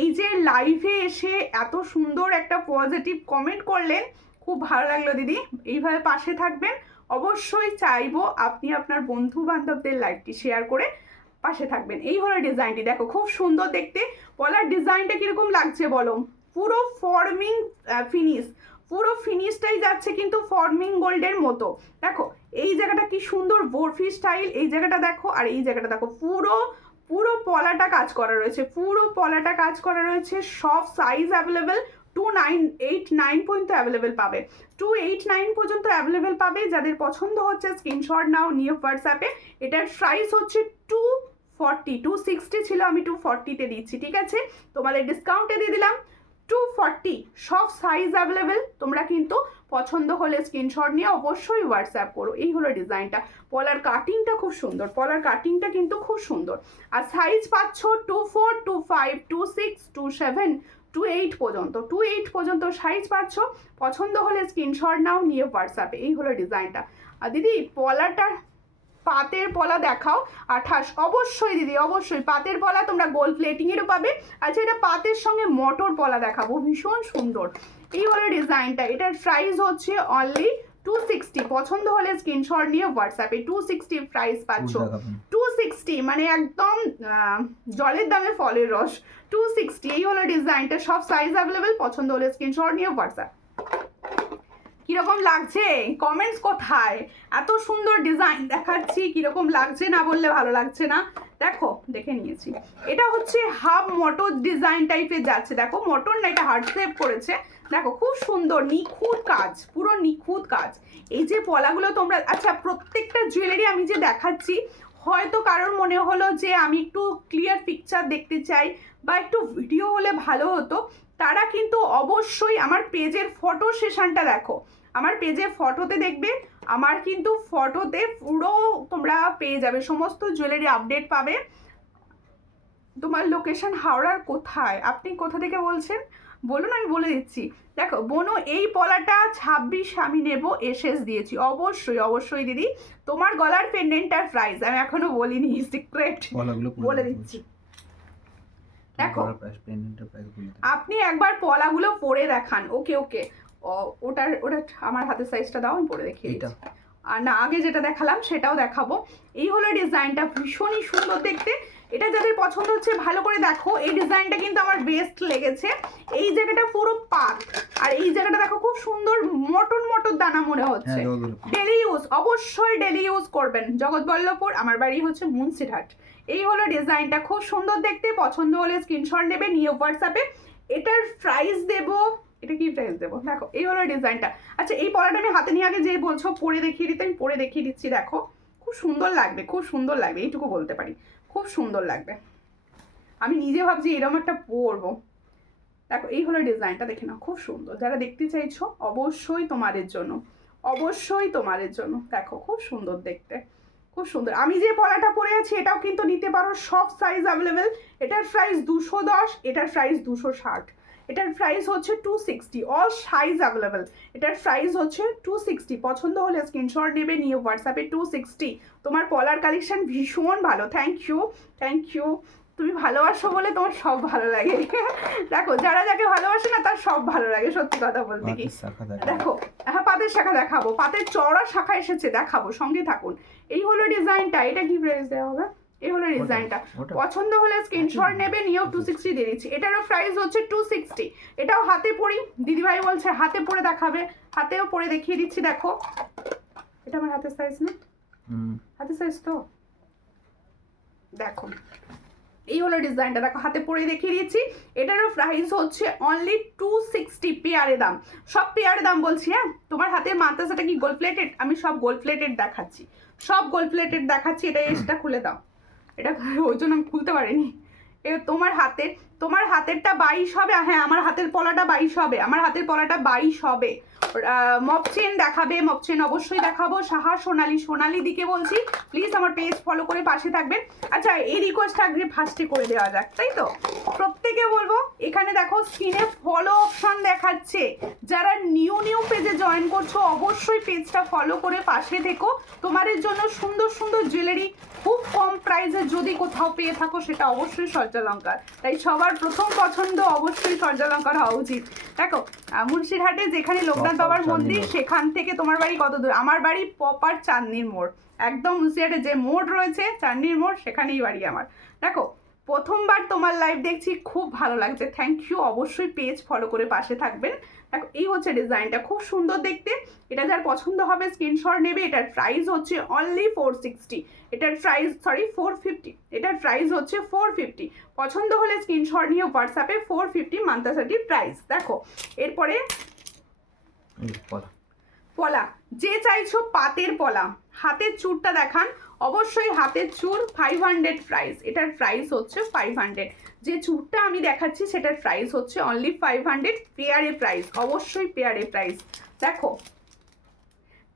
এই যে লাইভে এসে এত সুন্দর একটা পজিটিভ কমেন্ট করলেন, খুব ভালো লাগলো দিদি। এইভাবে পাশে থাকবেন, অবশ্যই চাইবো আপনি আপনার বন্ধু বান্ধবদের লাইভটি শেয়ার করে পাশে থাকবেন। এই হলো ডিজাইনটি, দেখো খুব সুন্দর দেখতে। পলার ডিজাইনটা কিরকম লাগছে বলো? পুরো ফর্মিং ফিনিশ, পুরো ফিনিশটাই যাচ্ছে কিন্তু ফর্মিং গোল্ডের মতো। দেখো এই জায়গাটা কি সুন্দর বরফি স্টাইল, এই জায়গাটা দেখো, আর এই জায়গাটা দেখো, পুরো পুরো পলাটা কাজ করা রয়েছে, পুরো পলাটা কাজ করা রয়েছে। সব সাইজ অ্যাভেলেবেল, 289 পর্যন্ত অ্যাভেলেবেল পাবে, 289 পর্যন্ত অ্যাভেলেবেল পাবে। যাদের পছন্দ হচ্ছে স্ক্রিনশট নাও, নিয়ে হোয়াটসঅ্যাপে। এটার প্রাইস হচ্ছে 240, 260 ছিল, আমি 240-তে দিচ্ছি, ঠিক আছে? তোমাদের ডিসকাউন্টে দিয়ে দিলাম 240। সব সাইজ অ্যাভেলেবেল, তোমরা কিন্তু পছন্দ হলে স্ক্রিনশট নিয়ে অবশ্যই হোয়াটসঅ্যাপ করো। এই হলো ডিজাইনটা, পলার কাটিংটা খুব সুন্দর, পলার কাটিংটা কিন্তু খুব সুন্দর। আর সাইজ পাচ্ছ 24, 25, 26, 27, 28 পর্যন্ত, 28 পর্যন্ত সাইজ পাচ্ছ। পছন্দ হলে স্ক্রিনশট নাও, নিয়ে হোয়াটসঅ্যাপে। এই হলো ডিজাইনটা। আর দিদি পলাটা, পাতের পলা দেখাও। 28, অবশ্যই দিদি, অবশ্যই পাতের পলা তোমরা গোল্ড প্লেটিংয়েরও পাবে। আচ্ছা, এটা পাতের সঙ্গে মটর পলা দেখাবো, ভীষণ সুন্দর। এই হলো ডিজাইনটা, এটার প্রাইস হচ্ছে অনলি 260। পছন্দ হলে স্ক্রিনশট নিয়ে হোয়াটসঅ্যাপে 260 প্রাইস পাচ্ছ। 260 মানে একদম জলের দামে ফলের রস। 260, এই হলো ডিজাইনটা। সব সাইজ অ্যাভেলেবেল, পছন্দ হলে স্ক্রিনশট নিয়ে হোয়াটসঅ্যাপ। কিরকম লাগছে কমেন্টস কোথায়? এত সুন্দর ডিজাইন দেখাচ্ছি, কিরকম লাগছে না বললে ভালো লাগছে না। দেখো দেখে নিয়েছি, এটা হচ্ছে হাফ মটর ডিজাইন টাইপের যাচ্ছে। দেখো মটর না, এটা হার্ট শেপ করেছে। দেখো খুব সুন্দর, নিখুঁত কাজ, পুরো নিখুঁত কাজ। এই যে পলাগুলো তোমরা, আচ্ছা প্রত্যেকটা জুয়েলারি আমি যে দেখাচ্ছি, হয়তো কারোর মনে হলো যে আমি একটু ক্লিয়ার পিকচার দেখতে চাই বা একটু ভিডিও হলে ভালো হতো, তারা কিন্তু অবশ্যই আমার পেজের ফটো সেশনটা দেখো। আমার পেজের ফটোতে দেখবে, আমার কিন্তু ফটোতে পুরো তোমরা পেয়ে যাবে, সমস্ত জুয়েলারি আপডেট পাবে। তোমার লোকেশন হাওড়ার কোথায়? আপনি কোথা থেকে বলছেন বলুন, আমি বলে দিচ্ছি। দেখো বোনো, এই পলাটা 26 আমি নেব, এসএস দিয়েছি। অবশ্যই অবশ্যই দিদি, তোমার গলার পেন্ডেন্টটার প্রাইস আমি এখনো বলিনি, সিক্রেট বলে দিচ্ছি। দেখো আপনি একবার পলাগুলো পরে দেখান। ওকে ওকে, ওটা আমার হাতের সাইজটা দাও, আমি পরে দেখি। আর না, আগে যেটা দেখালাম সেটাও দেখাবো। এই হলো ডিজাইনটা, ভীষণই সুন্দর দেখতে। এটা যাদের পছন্দ হচ্ছে ভালো করে দেখো। এই ডিজাইনটা কিন্তু আমার বেস্ট লেগেছে। এই জায়গাটা পুরো পাত, আর এই জায়গাটা দেখো খুব সুন্দর মটন মটর দানা মনে হচ্ছে। ডেলি ইউজ, অবশ্যই ডেলি ইউজ করবেন। জগৎবল্লভপুর, আমার বাড়ি হচ্ছে মুন্সিরহাট। এই হলো ডিজাইনটা, খুব সুন্দর দেখতে। পছন্দ হলে স্ক্রিনশট নেবে, নিয়ে হোয়াটসঅ্যাপে। এটার প্রাইস দেবো, এটা কি প্রাইস দেবো? দেখো এই হলো ডিজাইনটা। আচ্ছা, এই পলাটা আমি হাতে নিয়ে আগে যে বলছো পরে দেখিয়ে দিতে, আমি পরে দেখিয়ে দিচ্ছি। দেখো খুব সুন্দর লাগবে, খুব সুন্দর লাগবে, এইটুকু বলতে পারি, খুব সুন্দর লাগবে। আমি নিজে ভাবছি এরকম একটা পরবো। দেখো এই হলো ডিজাইনটা, দেখে নাও, খুব সুন্দর। যারা দেখতে চাইছো অবশ্যই তোমাদের জন্য, অবশ্যই তোমাদের জন্য। দেখো খুব সুন্দর দেখতে, খুব সুন্দর। আমি যে পলাটা পরে আছি এটাও কিন্তু নিতে পারো, সব সাইজ অ্যাভেলেবেল। এটার প্রাইস 210, এটার প্রাইস 260, এটার প্রাইস হচ্ছে 260, অল সাইজ অ্যাভেলেবেল। এটার প্রাইস হচ্ছে 260। পছন্দ হলে স্ক্রিনশট নেবে, নিয়ে হোয়াটসঅ্যাপে 260। তোমার পলার কালেকশন ভীষণ ভালো, থ্যাংক ইউ, থ্যাংক ইউ। তুমি ভালোবাসো বলে তোমার সব ভালো লাগে। দেখো যারা যাকে ভালোবাসে না তার সব ভালো লাগে, সত্যি কথা বলতে কি। দেখো হ্যাঁ, পাতের শাখা দেখাবো, পাতের চওড়া শাখা এসেছে, দেখাবো, সঙ্গে থাকুন। এই হলো ডিজাইনটা, এটা কি প্রাইস দেওয়া হবে? এই হলো ডিজাইনটা। পছন্দ হলে স্ক্রিনশট নেবে, নিয়েও 260 দিয়ে দিচ্ছি। এটারও প্রাইস হচ্ছে 260। এটাও হাতে পরি, দিদিভাই বলছে হাতে পরে দেখাবে, হাতেও পরে দেখিয়ে দিচ্ছি। দেখো এটা আমার হাতের সাইজ না, হাতের সাইজ তো। দেখো এই হলো ডিজাইনটা, দেখো হাতে পরে দেখিয়ে দিচ্ছি। এটারও প্রাইস হচ্ছে অনলি 260, পেয়ারে দাম, সব পেয়ারে দাম বলছি। হ্যাঁ, তোমার হাতের মাদ্রাসাটা কি গোল্ড প্লেটেড? আমি সব গোল্ড প্লেটেড দেখাচ্ছি, সব গোল্ড প্লেটেড দেখাচ্ছি। এটা খুলে দাও, এটা ওই জন্য আমি খুলতে পারিনি। তোমার হাতের তোমার হাতেরটা 22 হবে, হ্যাঁ আমার হাতের পলাটা 22 হবে, আমার হাতের পলাটা 22 হবে। মপ চেন দেখাবে, মপ চেন অবশ্যই দেখাবো। সাহা সোনালি দিকে বলছি, প্লিজ আমার পেজ ফলো করে পাশে থাকবেন। আচ্ছা এই রিকোয়েস্ট আগে ফার্স্টে করে দেওয়া যাক, তাই তো? প্রত্যেকে বলবো এখানে দেখো স্ক্রিনে ফলো অপশন দেখাচ্ছে, যারা নিউ পেজে জয়েন করছো অবশ্যই পেজটা ফলো করে পাশে থেকো। তোমাদের জন্য সুন্দর সুন্দর জুয়েলারি খুব কম প্রাইসে যদি কোথাও পেয়ে থাকো সেটা অবশ্যই সূর্যালঙ্কার। তাই সবার প্রথম পছন্দ অবশ্যই সূর্যালঙ্কার হওয়া উচিত। দেখো মুন্সিরহাটে যেখানে লোকনাথ বাবার মন্দির সেখান থেকে তোমার বাড়ি কত দূর? আমার বাড়ি প্রপার চাঁদনীর মোড়, একদম মুন্সিরহাটে যে মোড় রয়েছে চাঁদনীর মোড় সেখানেই বাড়ি আমার। দেখো প্রথমবার তোমার লাইভ দেখছি, খুব ভালো লাগছে, থ্যাংক ইউ। অবশ্যই পেজ ফলো করে পাশে থাকবেন। দেখো এই হচ্ছে ডিজাইনটা, খুব সুন্দর দেখতে। এটা যার পছন্দ হবে স্ক্রিনশট নেবে। এটার প্রাইস হচ্ছে অনলি 460, এটার প্রাইস 450, এটার প্রাইস হচ্ছে 450। পছন্দ হলে স্ক্রিনশট নিয়ে হোয়াটসঅ্যাপে 450 মান্তাসাটির প্রাইস। দেখো এরপরে পলা, যে চাইছো পাতের পলা, হাতের চূড়টা দেখান, অবশ্যই হাতের চূড় 500 প্রাইস, এটার প্রাইস হচ্ছে 500। যে চূড়টা আমি দেখাচ্ছি সেটার প্রাইস হচ্ছে অনলি 500, পেয়ারে প্রাইস, অবশ্যই পেয়ারে প্রাইস। দেখো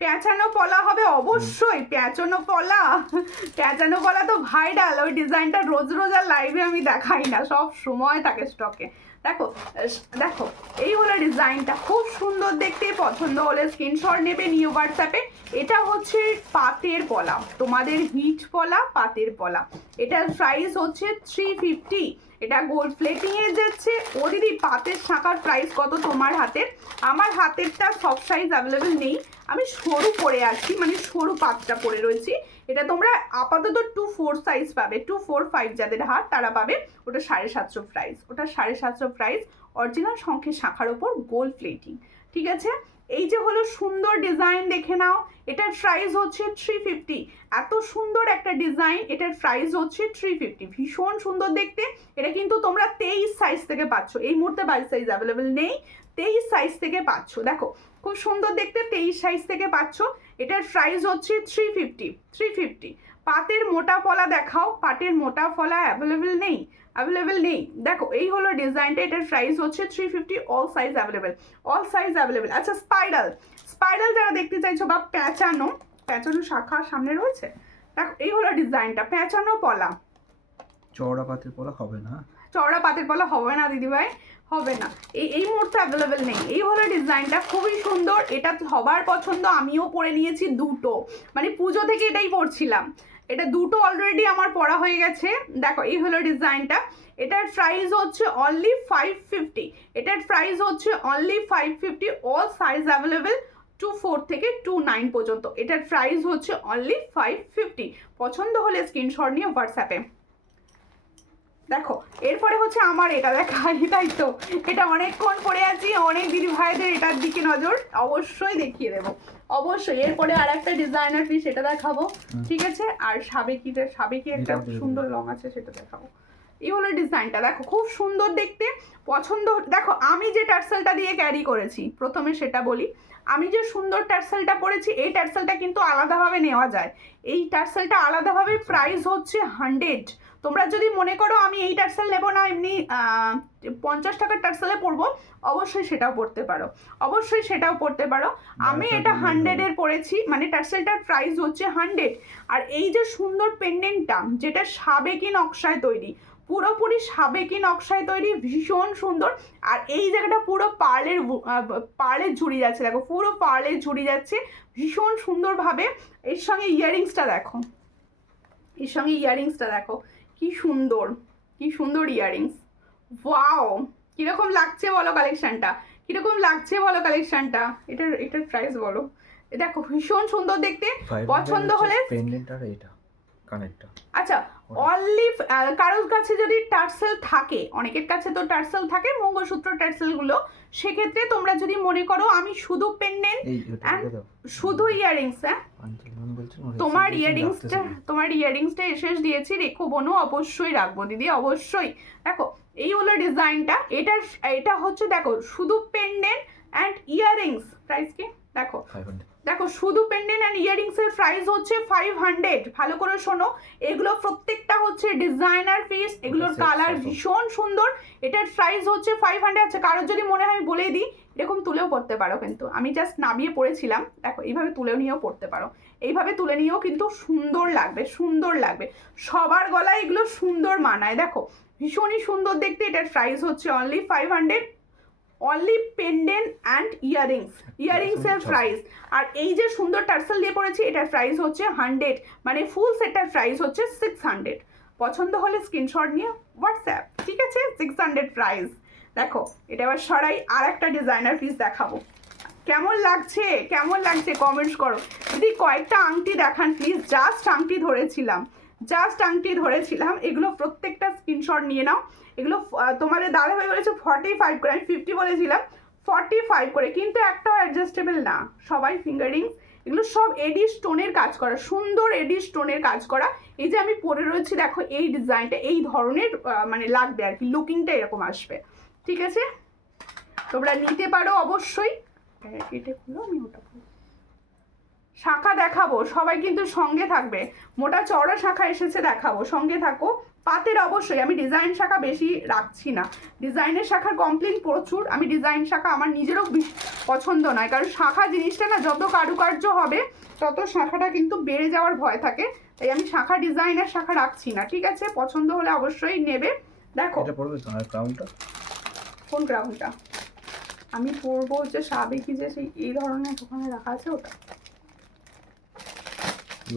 পেঁচানো পলা হবে অবশ্যই, পেঁচানো পলা তো ভাইরাল, ওই ডিজাইনটা রোজ আর লাইভে আমি দেখাই না, সব সময় থাকে স্টকে। দেখো দেখো এই হলো ডিজাইনটা, খুব সুন্দর দেখতে। পছন্দ হলে স্ক্রিনশট নেবে নিউ হোয়াটসঅ্যাপে। এটা হচ্ছে পাতের পলা, তোমাদের হিট পলা, পাতের পলা। এটার প্রাইস হচ্ছে 350, এটা গোল্ড প্লেটিং এ যাচ্ছে। ও দিদি পাতের শাঁখার প্রাইস কত তোমার হাতের? আমার হাতেরটা সব সাইজ অ্যাভেলেবেল নেই, আমি সরু পরে আছি, মানে সরু পাতটা পরে রয়েছি। এটা তোমরা আপাতত 2-4 সাইজ পাবে, 2-4-5 যাদের হাত তারা পাবে। ওটা 750 প্রাইস, ওটা 750 প্রাইস, অরিজিনাল শঙ্খের শাখার ওপর গোল্ড প্লেটিং। ঠিক আছে, এই যে হলো সুন্দর ডিজাইন, দেখে নাও। এটার প্রাইস হচ্ছে 350, এত সুন্দর একটা ডিজাইন, এটার প্রাইস হচ্ছে 350, ভীষণ সুন্দর দেখতে। এটা কিন্তু তোমরা 23 সাইজ থেকে পাচ্ছ, এই মুহূর্তে 22 সাইজ অ্যাভেলেবেল নেই, 23 সাইজ থেকে পাচ্ছ। দেখো খুব সুন্দর দেখতে, 23 সাইজ থেকে পাচ্ছ। এটার প্রাইস হচ্ছে 350। পাতের মোটা পলা দেখাও, পাটের মোটা পলা অ্যাভেলেবেল নেই, দেখো এই হলো ডিজাইনটা, এটার প্রাইস হচ্ছে 350, অল সাইজ অ্যাভেলেবেল। আচ্ছা স্পাইরাল যারা দেখতে চাইছো বা পেঁচানো শাখা সামনে রয়েছে, দেখো এই হলো ডিজাইনটা, পেঁচানো পলা। চওড়া পাতের পলা হবে না, চওড়া পাতের পলা হবে না দিদিভাই, হবে না, এই মুহূর্তে অ্যাভেলেবেল নেই। এই হলো ডিজাইনটা, খুবই সুন্দর, এটা সবার পছন্দ। আমিও পরে নিয়েছি দুটো, মানে পুজো থেকে এটাই পরছিলাম, এটা দুটো অলরেডি আমার পরা হয়ে গেছে। দেখো এই হলো ডিজাইনটা, এটার প্রাইস হচ্ছে অনলি 550, এটার প্রাইস হচ্ছে অনলি 550, অল সাইজ অ্যাভেলেবেল 24 থেকে 29 পর্যন্ত। এটার প্রাইস হচ্ছে অনলি 550। পছন্দ হলে স্ক্রিনশট নিয়ে হোয়াটসঅ্যাপে। দেখো এরপরে হচ্ছে আমার এটা দেখাই, তাই তো? এটা অনেকক্ষণ পরে আছি, অনেক দিদি ভাইদের এটার দিকে নজর, অবশ্যই দেখিয়ে দেবো, অবশ্যই। এরপরে আর একটা ডিজাইনার পিস, এটা দেখাবো, ঠিক আছে? আর সাবেকি একটা সুন্দর লং আছে, সেটা দেখাবো। এই হলো ডিজাইনটা, দেখো খুব সুন্দর দেখতে, পছন্দ। দেখো আমি যে টার্সেলটা দিয়ে ক্যারি করেছি, প্রথমে সেটা বলি, আমি যে সুন্দর টার্সেলটা পরেছি, এই টার্সেলটা কিন্তু আলাদাভাবে নেওয়া যায়, এই টার্সেলটা আলাদাভাবে প্রাইস হচ্ছে 100। তোমরা যদি মনে করো আমি এই টার্সেল নেবো না, এমনি 50 টাকার টার্সেলে পরবো, অবশ্যই সেটাও পরতে পারো, আমি এটা 100-এর পরেছি, মানে টার্সেলটার প্রাইস হচ্ছে 100। আর এই যে সুন্দর পেন্ডেন্টটা, যেটা সাবেকি নকশায় তৈরি, পুরোপুরি সাবেকি নকশায় তৈরি, ভীষণ সুন্দর। আর এই জায়গাটা পুরো পার্লের ঝুড়ি যাচ্ছে, দেখো পুরো পার্লের ঝুড়ি যাচ্ছে ভীষণ সুন্দরভাবে। এর সঙ্গে ইয়ারিংসটা দেখো, কি সুন্দর ইয়ারিংস, ওয়াও! কিরকম লাগছে বলো কালেকশনটা, এটার প্রাইস বলো। দেখো ভীষণ সুন্দর দেখতে, পছন্দ হলে এটা কানেক্টটা। আচ্ছা অনলি কারোর কাছে যদি টার্সেল থাকে, অনেকের কাছে তো টার্সেল থাকে, মঙ্গলসূত্র টার্সেলগুলো, সেক্ষেত্রে তোমরা যদি মনে করো আমি শুধু পেন্ডেন্ট শুধু ইয়ারিংস, তোমার ইয়ারিংসটা এসেস দিয়েছি, রেখো বোনো, অবশ্যই রাখবো দিদি, অবশ্যই। দেখো এই হলো ডিজাইনটা, এটা হচ্ছে দেখো শুধু পেন্ডেন্ট অ্যান্ড ইয়ারিংস, প্রাইস কি দেখো দেখো শুধু পেন্ডেন্ট অ্যান্ড ইয়ারিংসের প্রাইস হচ্ছে 500। ভালো করে শোনো, এগুলো প্রত্যেকটা হচ্ছে ডিজাইনার পিস, এগুলোর কালার ভীষণ সুন্দর। এটার প্রাইস হচ্ছে 500। আচ্ছা, কারোর যদি মনে হয় আমি বলেই দিই, এরকম তুলেও পড়তে পারো, কিন্তু আমি জাস্ট নামিয়ে পড়েছিলাম। দেখো এইভাবে তুলে নিয়েও পড়তে পারো, এইভাবে তুলে নিয়েও কিন্তু সুন্দর লাগবে, সুন্দর লাগবে। সবার গলায় এগুলো সুন্দর মানায়, দেখো ভীষণই সুন্দর দেখতে। এটার প্রাইস হচ্ছে অনলি 500। অনলি পেন্ডেন্ট অ্যান্ড ইয়ারিংসের প্রাইস। আর এই যে সুন্দর টার্সেল দিয়ে পড়েছি, এটার প্রাইস হচ্ছে 100, মানে ফুল সেটটার প্রাইস হচ্ছে 600। পছন্দ হলে স্ক্রিনশট নিয়ে হোয়াটসঅ্যাপ, ঠিক আছে? 600 প্রাইস। দেখো এটা আবার সরাই, আর একটা ডিজাইনার পিস দেখাবো। কেমন লাগছে, কেমন লাগছে কমেন্টস করো। যদি কয়েকটা আংটি দেখান প্লিজ, জাস্ট আংটি ধরেছিলাম, জাস্ট আংটি ধরেছিলাম। এগুলো প্রত্যেকটা স্ক্রিনশট নিয়ে নাও। এগুলো তোমাদের দাদাভাই বলেছে 45 করে, আমি 50 বলেছিলাম, 45 করে, কিন্তু একটাও অ্যাডজাস্টেবল না, সবাই ফিঙ্গারিংস। এগুলো সব এডি স্টোনের কাজ করা, সুন্দর এডি স্টোনের কাজ করা। এই যে আমি পরে রয়েছি দেখো, এই ডিজাইনটা এই ধরনের মানে লাগবে আর কি, লুকিংটা এরকম আসবে, ঠিক আছে? তোমরা নিতে পারো অবশ্যই। এটা খুলো, আমি ওটা খুলো। শাখা দেখাবো, সবাই কিন্তু সঙ্গে থাকবে। মোটা চওড়া শাখা এসেছে, দেখাবো, সঙ্গে থাকো। পাতের অবশ্যই, আমি ডিজাইন শাখা বেশি রাখছি না, ডিজাইনের শাখার কমপ্লেন প্রচুর। আমি ডিজাইন শাখা আমার নিজেরও পছন্দ নয়, কারণ শাখা জিনিসটা না যত কারুকার্য হবে তত শাখাটা কিন্তু বেড়ে যাওয়ার ভয় থাকে, তাই আমি শাখা ডিজাইনের শাখা রাখছি না, ঠিক আছে? পছন্দ হলে অবশ্যই নেবে। দেখো এটা পড়বে তো আর ক্রাউনটা, কোন ক্রাউনটা? আমি পরবো হচ্ছে সাবেকি, যে সেই এই ধরনের ওখানে রাখা আছে, ওটা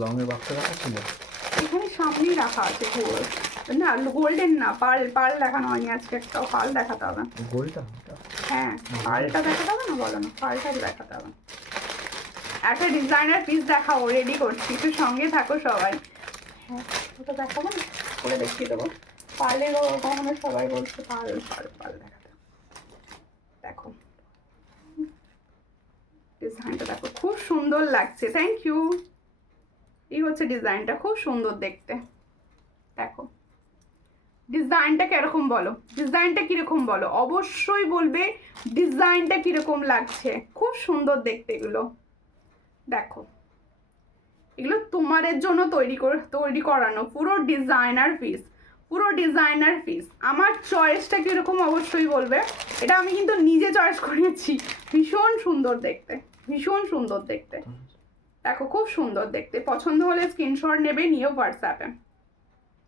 লং এর বাক্সে রাখা ছিল, এখানে সামনেই রাখা আছে। গোল্ড না, গোল্ডেন না, পার্ল, পার্ল দেখানো হয়নি আজকে, একটা পার্ল দেখাতে হবে। গোলটা হ্যাঁ, পার্লটা দেখাতে হবে না, বলো না, পার্লটা দেখাতে হবে। একটা ডিজাইনার পিস দেখাও, রেডি করছি, একটু সঙ্গে থাকো সবাই। হ্যাঁ, ওটা দেখাবো না, করে দেখিয়ে দেবো। পার্লের কখনো সবাই বলছে পার্ল পার্ল পার্ল দেখাতে। দেখো ডিজাইনটা দেখো, খুব সুন্দর লাগছে, থ্যাংক ইউ। এই হচ্ছে ডিজাইনটা, খুব সুন্দর দেখতে। দেখো ডিজাইনটা কিরকম বলো, ডিজাইনটা কিরকম বলো, অবশ্যই বলবে ডিজাইনটা কিরকম লাগছে। খুব সুন্দর দেখতে এগুলো। দেখো এগুলো তোমাদের জন্য তৈরি করানো, পুরো ডিজাইনার পিস, পুরো ডিজাইনার পিস। আমার চয়েসটা কিরকম অবশ্যই বলবে। এটা আমি কিন্তু নিজে চয়েস করেছি, ভীষণ সুন্দর দেখতে, ভীষণ সুন্দর দেখতে। দেখো খুব সুন্দর দেখতে। পছন্দ হলে স্ক্রিনশট নেবে, নিয়েও হোয়াটসঅ্যাপে।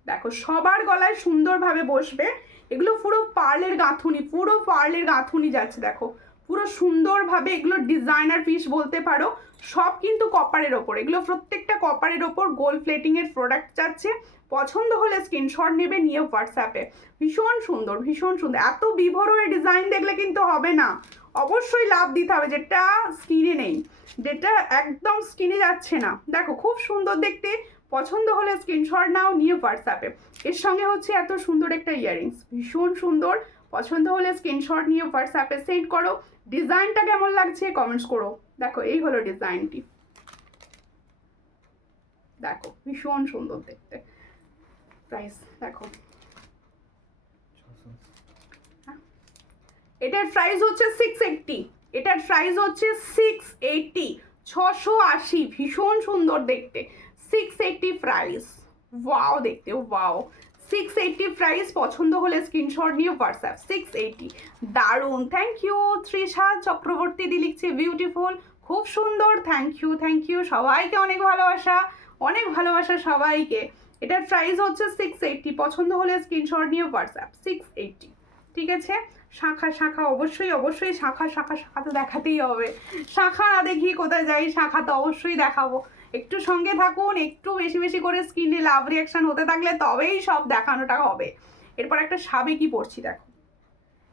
দেখো সবার গলায় সুন্দরভাবে বসবে। এগুলো পুরো পার্লের গাঁথুনি, পুরো পার্লের গাঁথুনি যাচ্ছে, দেখো পুরো সুন্দরভাবে। এগুলো ডিজাইনার পিস বলতে পারো। সব কিন্তু কপারের ওপর, এগুলো প্রত্যেকটা কপারের ওপর গোল্ড প্লেটিংয়ের প্রোডাক্ট যাচ্ছে। পছন্দ হলে স্ক্রিনশট নেবে, নিয়ে হোয়াটসঅ্যাপে। ভীষণ সুন্দর, ভীষণ সুন্দর। এত বিভোর হয়ে ডিজাইন দেখলে কিন্তু হবে না, অবশ্যই লাভ দিতে হবে, যেটা স্কিনে নেই, যেটা একদম স্কিনে যাচ্ছে না। দেখো খুব সুন্দর দেখতে। পছন্দ হলে স্ক্রিনশট নাও, নিয়ে হোয়াটসঅ্যাপে। এর সঙ্গে হচ্ছে এত সুন্দর একটা ইয়াররিংস, ভীষণ সুন্দর। পছন্দ হলে স্ক্রিনশট নিয়ে হোয়াটসঅ্যাপে সেন্ড করো। ডিজাইনটা কেমন লাগছে কমেন্টস করো। দেখো এই হলো ডিজাইনটি, দেখো ভীষণ সুন্দর দেখতে। প্রাইস দেখো, এটার প্রাইস হচ্ছে 680, এটার প্রাইস হচ্ছে 680, 680। ভীষণ সুন্দর দেখতে, 680 প্রাইস। ওয়াও দেখতে, ওয়াও। 680 প্রাইস। পছন্দ হলে স্ক্রিনশট নিয়ে হোয়াটসঅ্যাপ। 680, দারুণ। Thank you. তৃষা চক্রবর্তী দি লিখছে বিউটিফুল, খুব সুন্দর। Thank you, thank you. সবাইকে অনেক ভালোবাসা, অনেক ভালোবাসা সবাইকে। এটার প্রাইস হচ্ছে 680। পছন্দ হলে স্ক্রিনশট নিয়ে হোয়াটসঅ্যাপ। 680, ঠিক আছে? শাখা শাখা অবশ্যই, অবশ্যই শাখা শাখা শাখা তো দেখাতেই হবে। শাখা না দেখি কোথায় যাই, শাখা তো অবশ্যই দেখাবো। একটু সঙ্গে থাকুন, একটু বেশি বেশি করে স্কিনে লাভ রিয়াকশন হতে থাকলে তবেই সব দেখানোটা হবে। এরপর একটা সাবেকি পরছি, দেখো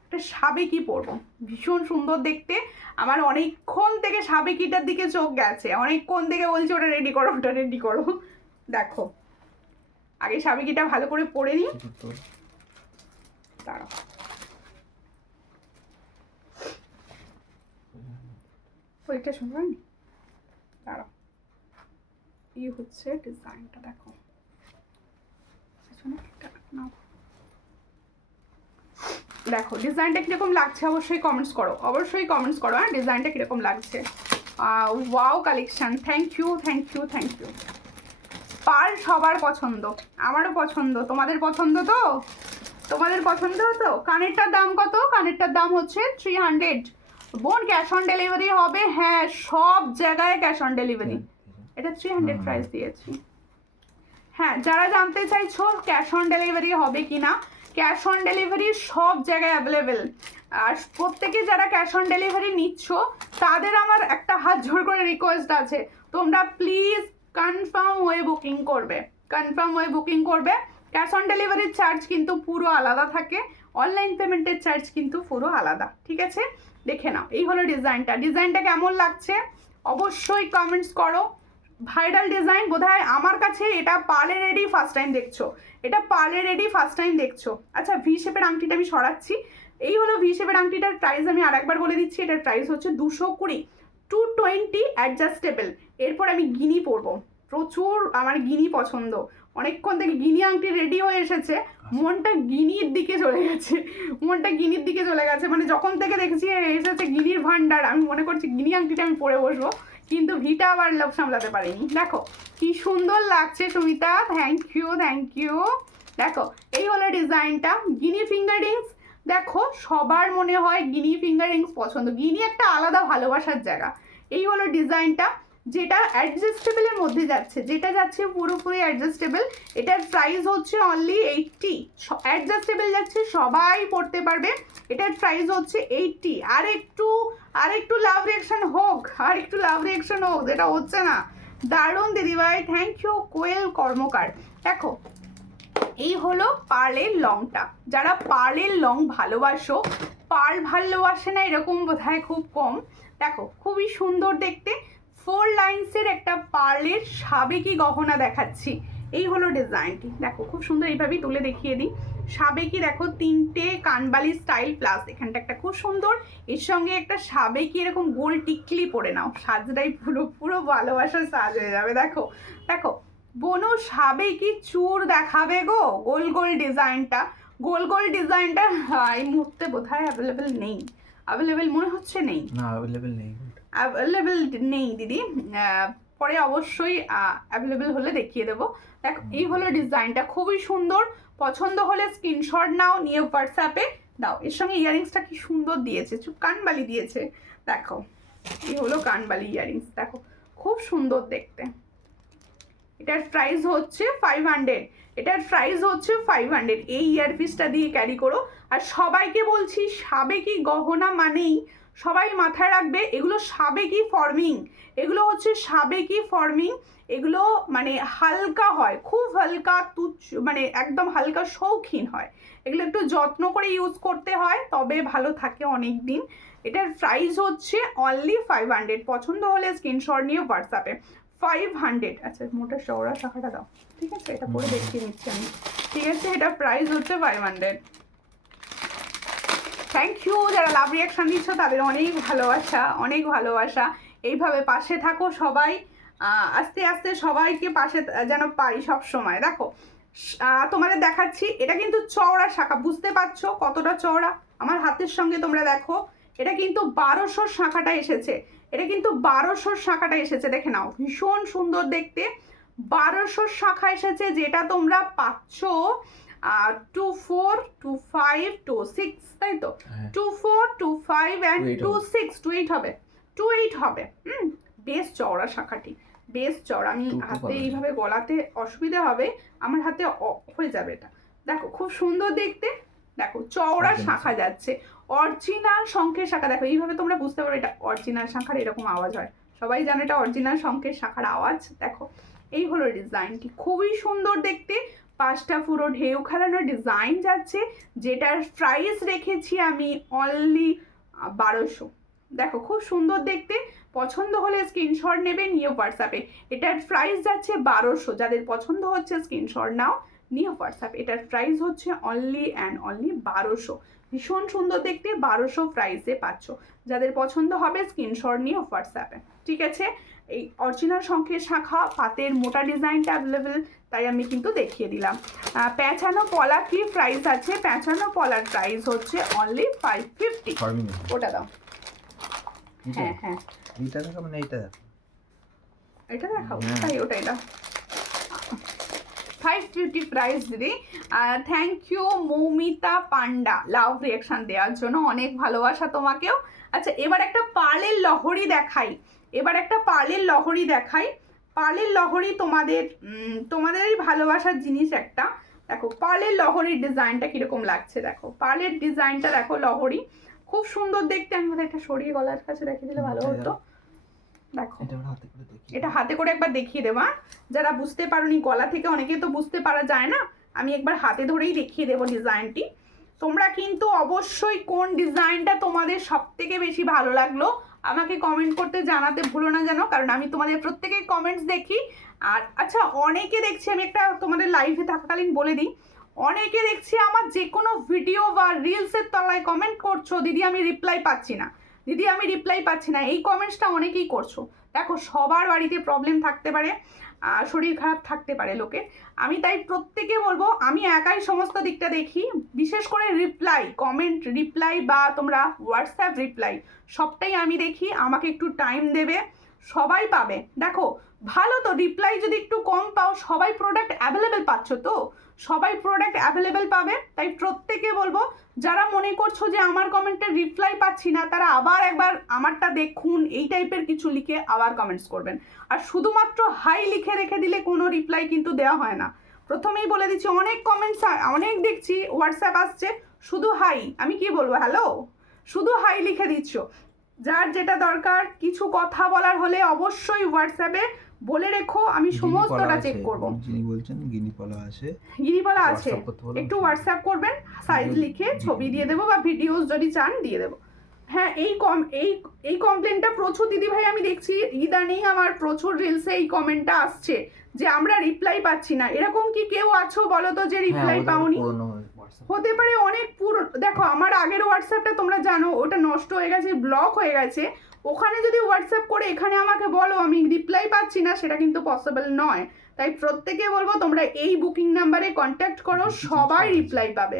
একটা সাবেকি পরবো, ভীষণ সুন্দর দেখতে। আমার অনেকক্ষণ থেকে সাবেকিটার দিকে চোখ গেছে, অনেকক্ষণ থেকে বলছি ওটা রেডি করো, ওটা রেডি করো। দেখো আগে সাবেকিটা ভালো করে পরে নিই, দাঁড়াও। ওইটা শুনবেন, দাঁড়াও। এই হচ্ছে ডিজাইনটা, দেখো দেখো ডিজাইনটা কিরকম লাগছে অবশ্যই কমেন্টস করো, অবশ্যই কমেন্টস করো। হ্যাঁ ডিজাইনটা কিরকম লাগছে। Wow collection, thank you. Pearl সবার পছন্দ, আমারও পছন্দ, তোমাদের পছন্দ তো? কানেরটার দাম কত? কানেরটার দাম হচ্ছে 300। বোন ক্যাশ অন ডেলিভারি হবে? হ্যাঁ, সব জায়গায় ক্যাশ অন ডেলিভারি। এটা 300 প্রাইস দিয়েছি। হ্যাঁ, যারা জানতে চাইছো ক্যাশ অন ডেলিভারি হবে কিনা, ক্যাশ অন ডেলিভারি সব জায়গায় অ্যাভেলেবেল। আর প্রত্যেকে যারা ক্যাশ অন ডেলিভারি নিচ্ছ তাদের আমার একটা হাত জোড় করে রিকোয়েস্ট আছে, তোমরা প্লিজ কনফার্ম হয়ে বুকিং করবে। ক্যাশ অন ডেলিভারির চার্জ কিন্তু পুরো আলাদা থাকে, অনলাইন পেমেন্টের চার্জ কিন্তু পুরো আলাদা, ঠিক আছে? দেখে নাও, এই হলো ডিজাইনটা কেমন লাগছে অবশ্যই কমেন্টস করো। ভাইরাল ডিজাইন বোধহয় আমার কাছে, এটা পার্লেরই ফার্স্ট টাইম দেখছো। আচ্ছা, ভি শেপের আংটিটা আমি সরাচ্ছি। এই হলো ভি শেপের আংটিটার প্রাইস আমি আরেকবার বলে দিচ্ছি, এটার প্রাইস হচ্ছে 220, 220 অ্যাডজাস্টেবল। এরপর আমি গিনি পরবো, প্রচুর আমার গিনি পছন্দ। অনেকক্ষণ থেকে গিনি আংটি রেডি হয়ে এসেছে, মনটা গিনির দিকে চলে গেছে। মানে যখন থেকে দেখছি এসেছে গিনির ভান্ডার, আমি মনে করছি গিনি আংটিটা আমি পরে বসবো, কিন্তু ভিটা আবার লোভ সামলাতে পারিনি। দেখো কি সুন্দর লাগছে সুমিতা, থ্যাংক ইউ। দেখো এই হলো ডিজাইনটা, গিনি ফিঙ্গার রিংস। দেখো সবার মনে হয় গিনি ফিঙ্গার রিংস পছন্দ, গিনি একটা আলাদা ভালোবাসার জায়গা। এই হলো ডিজাইনটা, যেটা অ্যাডজাস্টেবলের মধ্যে যাচ্ছে পুরোপুরি অ্যাডজাস্টেবল। এটার প্রাইস হচ্ছে অনলি 80। অ্যাডজাস্টেবল যাচ্ছে, সবাই পড়তে পারবে। এটার প্রাইস হচ্ছে 80। আর একটু লাভ রিয়াকশন হোক, যেটা হচ্ছে না। দারুণ দিদিভাই, থ্যাংক ইউ কোয়েল কর্মকার। দেখো এই হলো পার্লের লংটা, যারা পার্লের লং ভালোবাসো, পার্ল ভালোবাসে না এরকম বোধহয় খুব কম। দেখো খুবই সুন্দর দেখতে, 4 লাইন্সের একটা পার্লের সাবেকি গহনা দেখাচ্ছি। এই হলো ডিজাইনটি, দেখো খুব সুন্দর, এইভাবেই তুলে দেখিয়ে দিই। সাবেকি দেখো 3টে কানবালি স্টাইল, প্লাস এখানটা একটা খুব সুন্দর, এর সঙ্গে একটা সাবেকি এরকম গোল টিকলি পরে নাও, সাজটাই পুরো ভালোবাসার সাজ হয়ে যাবে। দেখো বনু সাবেকি চূড় দেখাবে গো, গোল ডিজাইনটা এই মুহূর্তে বোধহয় অ্যাভেলেবেল মনে হচ্ছে নেই। অ্যাভেলেবেল নেই দিদি, পরে অবশ্যই অ্যাভেলেবেল হলে দেখিয়ে দেবো। দেখ এই হলো ডিজাইনটা, খুবই সুন্দর। পছন্দ হলে স্ক্রিনশট নাও, নিয়ে হোয়াটসঅ্যাপে দাও। এর সঙ্গে ইয়ারিংসটা কি সুন্দর দিয়েছে, কানবালি দিয়েছে। দেখো এই হলো কানবালি ইয়ারিংস, দেখো খুব সুন্দর দেখতে। এটার প্রাইস হচ্ছে 500। এই ইয়ারপিসটা দিয়ে ক্যারি করো। আর সবাইকে বলছি, সাবেকি গহনা মানেই সবাই মাথায় রাখবে, এগুলো সাবেকি ফর্মিং, এগুলো মানে হালকা হয়, খুব হালকা, মানে একদম হালকা শৌখিন হয়। এগুলো একটু যত্ন করে ইউজ করতে হয়, তবে ভালো থাকে অনেক দিন। এটার প্রাইস হচ্ছে অনলি 500। পছন্দ হলে স্ক্রিনশট নিয়ে হোয়াটসঅ্যাপে 500। আচ্ছা মোটা চওড়া শাখাটা দাও, ঠিক আছে? এটা পরে দেখিয়ে নিচ্ছি আমি, ঠিক আছে? এটা প্রাইস হচ্ছে 500। থ্যাংক ইউ, যারা লাভ রিয়াকশন দিচ্ছ তাদের অনেক ভালোবাসা। এইভাবে পাশে থাকো সবাই, আস্তে আস্তে সবাইকে পাশে যেন পাই সব সময়। দেখো তোমাদের দেখাচ্ছি, এটা কিন্তু চওড়া শাখা, বুঝতে পারছো কতটা চওড়া? আমার হাতের সঙ্গে তোমরা দেখো, এটা কিন্তু 1200 শাখাটা এসেছে, দেখে নাও, ভীষণ সুন্দর দেখতে। 1200 শাখা এসেছে, যেটা তোমরা পাচ্ছ 24, 25, 26, তাই তো? 24, 25 and 26, 28 হবে। বেশ চওড়া শাখাটি, বেশ চওড়া। আমি হাতে এইভাবে গলাতে অসুবিধা হবে, আমার হাতে হয়ে যাবে এটা। দেখো খুব সুন্দর দেখতে, দেখো চওড়া শাখা যাচ্ছে, অরিজিনাল শঙ্খের শাখা। দেখো এইভাবে তোমরা বুঝতে পারো এটা অরিজিনাল শাখার এরকম আওয়াজ হয়, সবাই জানে এটা অরিজিনাল শঙ্খের শাখার আওয়াজ। দেখো এই হলো ডিজাইনটি, খুবই সুন্দর দেখতে। 5টা পুরো ঢেউ খেলানো ডিজাইন যাচ্ছে, যেটার প্রাইস রেখেছি আমি অনলি 1200। দেখো খুব সুন্দর দেখতে, পছন্দ হলে স্ক্রিনশট নেবে, নিয়ে হোয়াটসঅ্যাপে। এটার প্রাইস যাচ্ছে 1200। যাদের পছন্দ হচ্ছে স্ক্রিনশট নাও, নিয়ে হোয়াটসঅ্যাপে। এটার প্রাইস হচ্ছে অনলি 1200। ভীষণ সুন্দর দেখতে, 1200 প্রাইসে পাচ্ছ। যাদের পছন্দ হবে স্ক্রিনশট নিয়ে হোয়াটসঅ্যাপে, ঠিক আছে? এই অরিজিনাল শঙ্খের শাখা, পাতের মোটা ডিজাইনটা অ্যাভেলেবেল, তাই আমি কিন্তু দেখিয়ে দিলাম। পেঁচানো পলা কি প্রাইস আছে? পেঁচানো পলার প্রাইস হচ্ছে অনলি 550। ওটা দাও, হ্যাঁ এইটা দেখো মানে এইটা দেখো। এটা দেখাও, হ্যাঁ। তাই ওটা এটা 550 প্রাইস দিদি। Thank you Moumita Panda love reaction দেওয়ার জন্য, অনেক ভালোবাসা তোমাকেও। আচ্ছা এবার একটা পার্লের লহরি দেখাই, পার্লের লহরি তোমাদেরই ভালোবাসার জিনিস একটা। দেখো পার্লের লহরির ডিজাইনটা কিরকম লাগছে, দেখো পার্লের ডিজাইনটা দেখো, লহরি খুব সুন্দর দেখতে। আমি একটা সরিয়ে গলার কাছে দেখিয়ে দিলে ভালো হতো। দেখো এটা হাতে করে একবার দেখিয়ে দেবো, যারা বুঝতে পারোনি গলা থেকে অনেকে তো বুঝতে পারা যায় না, আমি একবার হাতে ধরেই দেখিয়ে দেবো ডিজাইনটি। তোমরা কিন্তু অবশ্যই কোন ডিজাইনটা তোমাদের সব থেকে বেশি ভালো লাগলো আমাকে কমেন্ট করতে জানাতে ভুলো না যেন, কারণ আমি তোমাদের প্রত্যেকের কমেন্টস দেখি। আর আচ্ছা অনেকে দেখছি, আমি একটা তোমাদের লাইভে থাকাকালীন বলে দিই, অনেকে দেখছি আমার যে কোনো ভিডিও বা রিলসের তলায় কমেন্ট করছো দিদি আমি রিপ্লাই পাচ্ছি না, এই কমেন্টসটা অনেকেই করছো। দেখো সবার বাড়িতে প্রবলেম থাকতে পারে, শরীর খারাপ থাকতে পারে লোকের, আমি তাই প্রত্যেকে বলবো আমি একাই সমস্ত দিকটা দেখি, বিশেষ করে কমেন্ট রিপ্লাই বা তোমরা হোয়াটসঅ্যাপ রিপ্লাই সবটাই আমি দেখি। আমাকে একটু টাইম দেবে, সবাই পাবে। দেখো ভালো তো, রিপ্লাই যদি একটু কম পাও, সবাই প্রোডাক্ট অ্যাভেলেবেল পাচ্ছ তো, পাবে। তাই প্রত্যেকে বলবো যারা মনে করছো যে আমার কমেন্টের রিপ্লাই পাচ্ছি না, তারা আবার একবার আমারটা দেখুন, এই টাইপের কিছু লিখে আবার কমেন্টস করবেন। আর শুধুমাত্র হাই লিখে রেখে দিলে কোনো রিপ্লাই কিন্তু দেওয়া হয় না। প্রথমেই বলে দিচ্ছি, অনেক কমেন্টস অনেক দেখছি হোয়াটসঅ্যাপ আসছে শুধু হাই, আমি কি বলবো হ্যালো, শুধু হাই লিখে দিচ্ছ। যার যেটা দরকার কিছু কথা বলার হলে অবশ্যই হোয়াটসঅ্যাপে বলে রেখো, আমি সমস্তটা চেক করবো। যিনি বলছেন গিনিপলা আছে, একটু হোয়াটসঅ্যাপ করবেন, সাইজ লিখে ছবি দিয়ে দেবো বা ভিডিওস যদি চান দিয়ে দেবো। হ্যাঁ এই কমপ্লেনটা প্রচুর দিদি ভাই আমি দেখছি, ইদানিং আমার প্রচুর রিলসে এই কমেন্টটা আসছে যে আমরা রিপ্লাই পাচ্ছি না। এরকম কি কেউ আছো বলো তো যে রিপ্লাই পাওনি? হতে পারে অনেক দেখো আমার আগের হোয়াটসঅ্যাপটা তোমরা জানো ওটা নষ্ট হয়ে গেছে, ব্লক হয়ে গেছে, ওখানে যদি হোয়াটসঅ্যাপ করে এখানে আমাকে বলো আমি রিপ্লাই পাচ্ছি না, সেটা কিন্তু পসিবল নয়। তাই প্রত্যেকে বলবো তোমরা এই বুকিং নাম্বারে কন্ট্যাক্ট করো, সবাই রিপ্লাই পাবে।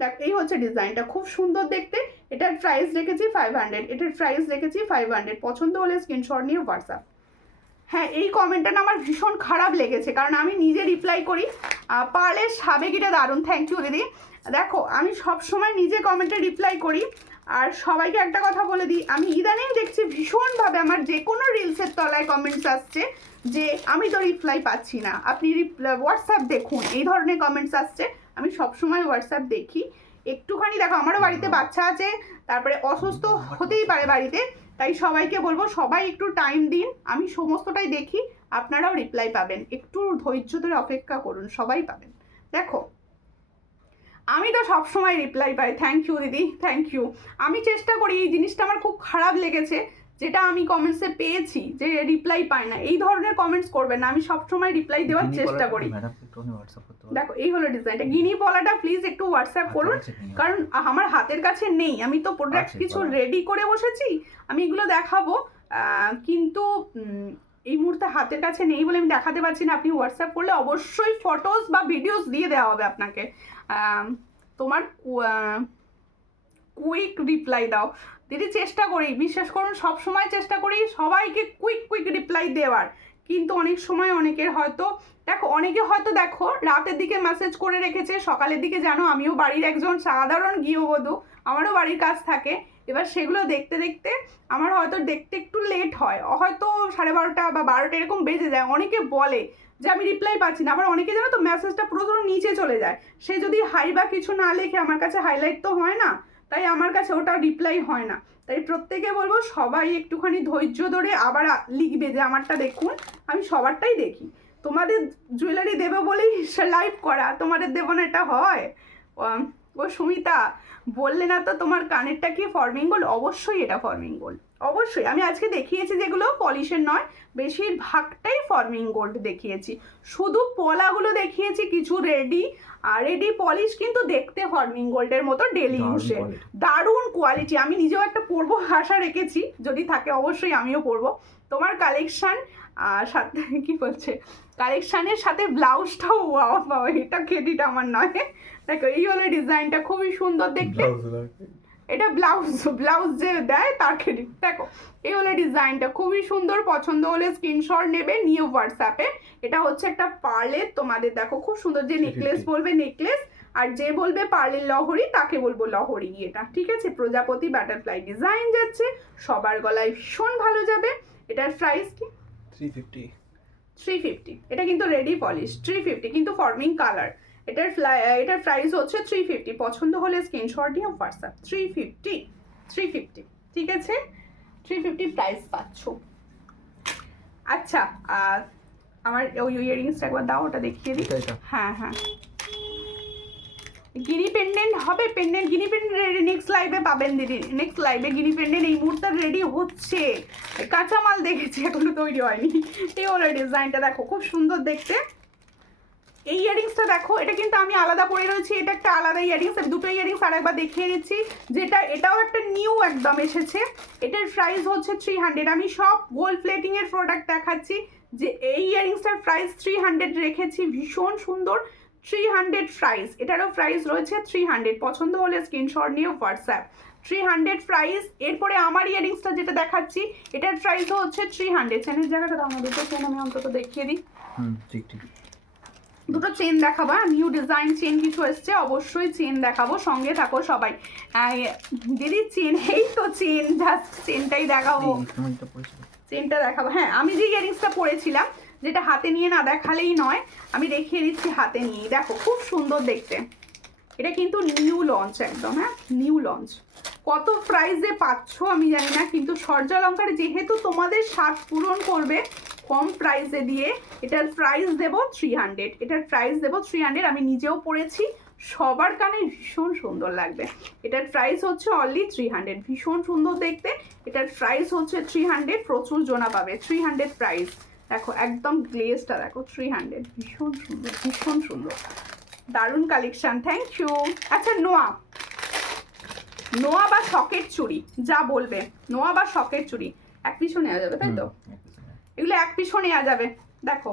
দেখ এই হচ্ছে ডিজাইনটা, খুব সুন্দর দেখতে। এটার প্রাইস রেখেছি 500, পছন্দ হলে স্ক্রিনশট নিয়ে হোয়াটসঅ্যাপ। হ্যাঁ এই কমেন্টটা না আমার ভীষণ খারাপ লেগেছে, কারণ আমি নিজে রিপ্লাই করি। পার্লের সাবেকিটা দারুণ, থ্যাংক ইউ দিদি। দেখো আমি সব সময় নিজে কমেন্টে রিপ্লাই করি। আর সবাইকে একটা কথা বলে দিই, আমি ইদানিং দেখছি ভীষণভাবে আমার যে কোনো রিলসের তলায় কমেন্টস আসছে যে আমি তো রিপ্লাই পাচ্ছি না, আপনি হোয়াটসঅ্যাপ দেখুন, এই ধরনের কমেন্টস আসছে। আমি সবসময় হোয়াটসঅ্যাপ দেখি। একটুখানি দেখো আমারও বাড়িতে বাচ্চা আছে, তারপরে অসুস্থ হতেই পারে বাড়িতে, তাই সবাইকে বলবো সবাই একটু টাইম দিন, আমি সমস্তটাই দেখি, আপনারাও রিপ্লাই পাবেন। একটু ধৈর্য ধরে অপেক্ষা করুন, সবাই পাবেন। দেখো আমি তো সবসময় রিপ্লাই পাই, থ্যাংক ইউ দিদি, থ্যাংক ইউ। আমি চেষ্টা করি, এই জিনিসটা আমার খুব খারাপ লেগেছে যেটা আমি কমেন্টসে পেয়েছি যে রিপ্লাই পাই না, এই ধরনের কমেন্টস করবেন না, আমি সবসময় রিপ্লাই দেওয়ার চেষ্টা করি। দেখো এই হলো ডিজাইনটা, গিনি পলাটা প্লিজ একটু হোয়াটসঅ্যাপ করুন, কারণ আমার হাতের কাছে নেই, আমি তো প্রোডাক্ট কিছু রেডি করে বসেছি, আমি এগুলো দেখাবো কিন্তু এই মুহূর্তে হাতের কাছে নেই বলে আমি দেখাতে পারছি না। আপনি হোয়াটসঅ্যাপ করলে অবশ্যই ফটোস বা ভিডিওস দিয়ে দেওয়া হবে আপনাকে। তোমার কুইক রিপ্লাই দাও দিদি, চেষ্টা করি, বিশ্বাস করুন সবসময় চেষ্টা করি সবাইকে কুইক রিপ্লাই দেওয়ার, কিন্তু অনেক সময় অনেকের হয়তো দেখো রাতের দিকে মেসেজ করে রেখেছে, সকালের দিকে জানো আমিও বাড়ির একজন সাধারণ গৃহবধূ, আমারও বাড়ির কাজ থাকে, এবার সেগুলো দেখতে দেখতে আমার হয়তো দেখতে একটু লেট হয়, হয়তো 12:30 বা 12টা এরকম বেজে যায়। অনেকে বলে যে আমি রিপ্লাই পাচ্ছি না, আবার অনেকে জানো তো মেসেজটা পুরো নিচে চলে যায়, সে যদি হাই বা কিছু না লেখে আমার কাছে হাইলাইট তো হয় না, তাই আমার কাছে ওটা রিপ্লাই হয় না। তাই প্রত্যেকে বলবো সবাই একটুখানি ধৈর্য ধরে আবার লিখবে যে আমারটা দেখুন, আমি সবারটাই দেখি। তোমাদের জুয়েলারি দেবে বলেই লাইভ করা, তোমাদের দেবো না এটা হয়? ও সুমিতা বললে না তো তোমার কানেরটা কি ফর্মিং গোল্ড? অবশ্যই এটা ফর্মিং গোল্ড, অবশ্যই। আমি আজকে দেখিয়েছি যেগুলো পলিশের নয়, বেশিরভাগটাই ফর্মিং গোল্ড দেখিয়েছি, শুধু পলাগুলো দেখিয়েছি কিছু রেডি পলিশ, কিন্তু দেখতে ফর্মিং গোল্ডের মতো ডেলি ইউজে দারুণ কোয়ালিটি। আমি নিজেও একটা পরবো আশা রেখেছি, যদি থাকে অবশ্যই আমিও পরবো। তোমার কালেকশান সাথে কি বলছে, কালেকশানের সাথে ব্লাউজটাও ওয়াও, এটা ক্রেডিট আমার নয়। দেখো এই হলো ডিজাইনটা, খুবই সুন্দর দেখতে। এটা ব্লাউজ যে দেয় তার ক্রেডিট। দেখো এই হলো ডিজাইনটা, খুবই সুন্দর, পছন্দ হলে স্ক্রিনশট নেবে, নিউ হোয়াটসঅ্যাপে। এটা হচ্ছে একটা পার্লের, তোমাদের দেখো খুব সুন্দর, যে নেকলেস বলবে নেকলেস, আর যে বলবে পার্লের লহরি তাকে বলবো লহরি। এটা ঠিক আছে, প্রজাপতি বাটারফ্লাই ডিজাইন যাচ্ছে, সবার গলায় ভীষণ ভালো যাবে। এটার প্রাইস কি? 350। 350। এটা কিন্তু রেডি পলিশ, 350 কিন্তু ফর্মিং কালার। এটার প্রাইস হচ্ছে 350। পছন্দ হলে স্ক্রিনশট নিয়ে হোয়াটসঅ্যাপ। 350 ঠিক আছে, 350 প্রাইস পাচ্ছ। আচ্ছা আমার ওই ইয়ারিংসটা একবার দাও, ওটা দেখিয়ে দিই। হ্যাঁ হ্যাঁ, গিনি পেন্ডেন্ট হবে, পেন্ডেন্ট গিনি পেন্ডেন্ট নেক্সট লাইভে পাবেন দিদি, নেক্সট লাইভে গিনি পেন্ডেন্ট এই মুহূর্তে রেডি হচ্ছে, কাঁচামাল দেখেছি এখনো তৈরি হয়নি। এই হলো ডিজাইনটা, দেখো খুব সুন্দর দেখতে। এই ইয়ারিংসটা দেখো, এটা কিন্তু আমি আলাদা পরে রয়েছি, এটা একটা আলাদা ইয়ারিংস, আমি দুটো ইয়ারিংস আর একবার দেখিয়ে দিচ্ছি, যেটা এটাও একটা নিউ একদম এসেছে। এটার প্রাইস হচ্ছে 300। আমি সব গোল্ড প্লেটিং এর প্রোডাক্ট দেখাচ্ছি, যে এই ইয়ারিংসটার প্রাইস 300 রেখেছি, ভীষণ সুন্দর। 300 প্রাইস, এটারও প্রাইস রয়েছে 300। পছন্দ হলে স্ক্রিনশট নিয়ে হোয়াটসঅ্যাপ। 300 প্রাইস। এরপরে আমার ইয়ারিংসটা যেটা দেখাচ্ছি, এটার প্রাইসও হচ্ছে 300। চেনের জায়গাটা দাও, দুটো চেন আমি অন্তত দেখিয়ে দিই। ঠিক ঠিক, দুটো চেন দেখাবো, নিউ ডিজাইন চেন কিছু এসছে, অবশ্যই চেন দেখাবো, সঙ্গে থাকো সবাই। দিদি চেন, এই তো চেন, জাস্ট চেনটাই দেখাবো, চেনটা দেখাবো। হ্যাঁ, আমি যে ইয়ারিংসটা পরেছিলাম, যেটা হাতে নিয়ে না দেখালেই নয়, আমি দেখিয়ে দিচ্ছি হাতে নিয়ে। দেখো খুব সুন্দর দেখতে, এটা কিন্তু নিউ লঞ্চ একদম, হ্যাঁ নিউ লঞ্চ। কত প্রাইসে পাচ্ছ আমি জানি না, কিন্তু সূর্যালঙ্কার যেহেতু তোমাদের স্বাদ পূরণ করবে কম প্রাইসে দিয়ে, এটার প্রাইস দেবো 300। এটার প্রাইস দেবো 300। আমি নিজেও পড়েছি, সবার কানে ভীষণ সুন্দর লাগবে। এটার প্রাইস হচ্ছে অনলি 300, ভীষণ সুন্দর দেখতে। এটার প্রাইস হচ্ছে 300, প্রচুর জোনা পাবে। 300 প্রাইস, দেখো একদম গ্লেজটা দেখো, 300, ভীষণ সুন্দর, ভীষণ সুন্দর, দারুণ কালেকশন, থ্যাংক ইউ। আচ্ছা নোয়া বা শকের চুড়ি, যা বলবে, নোয়া বা শকের চুড়ি এক পিছু নেওয়া যাবে, তাই তো? এগুলো এক পিছু নেওয়া যাবে। দেখো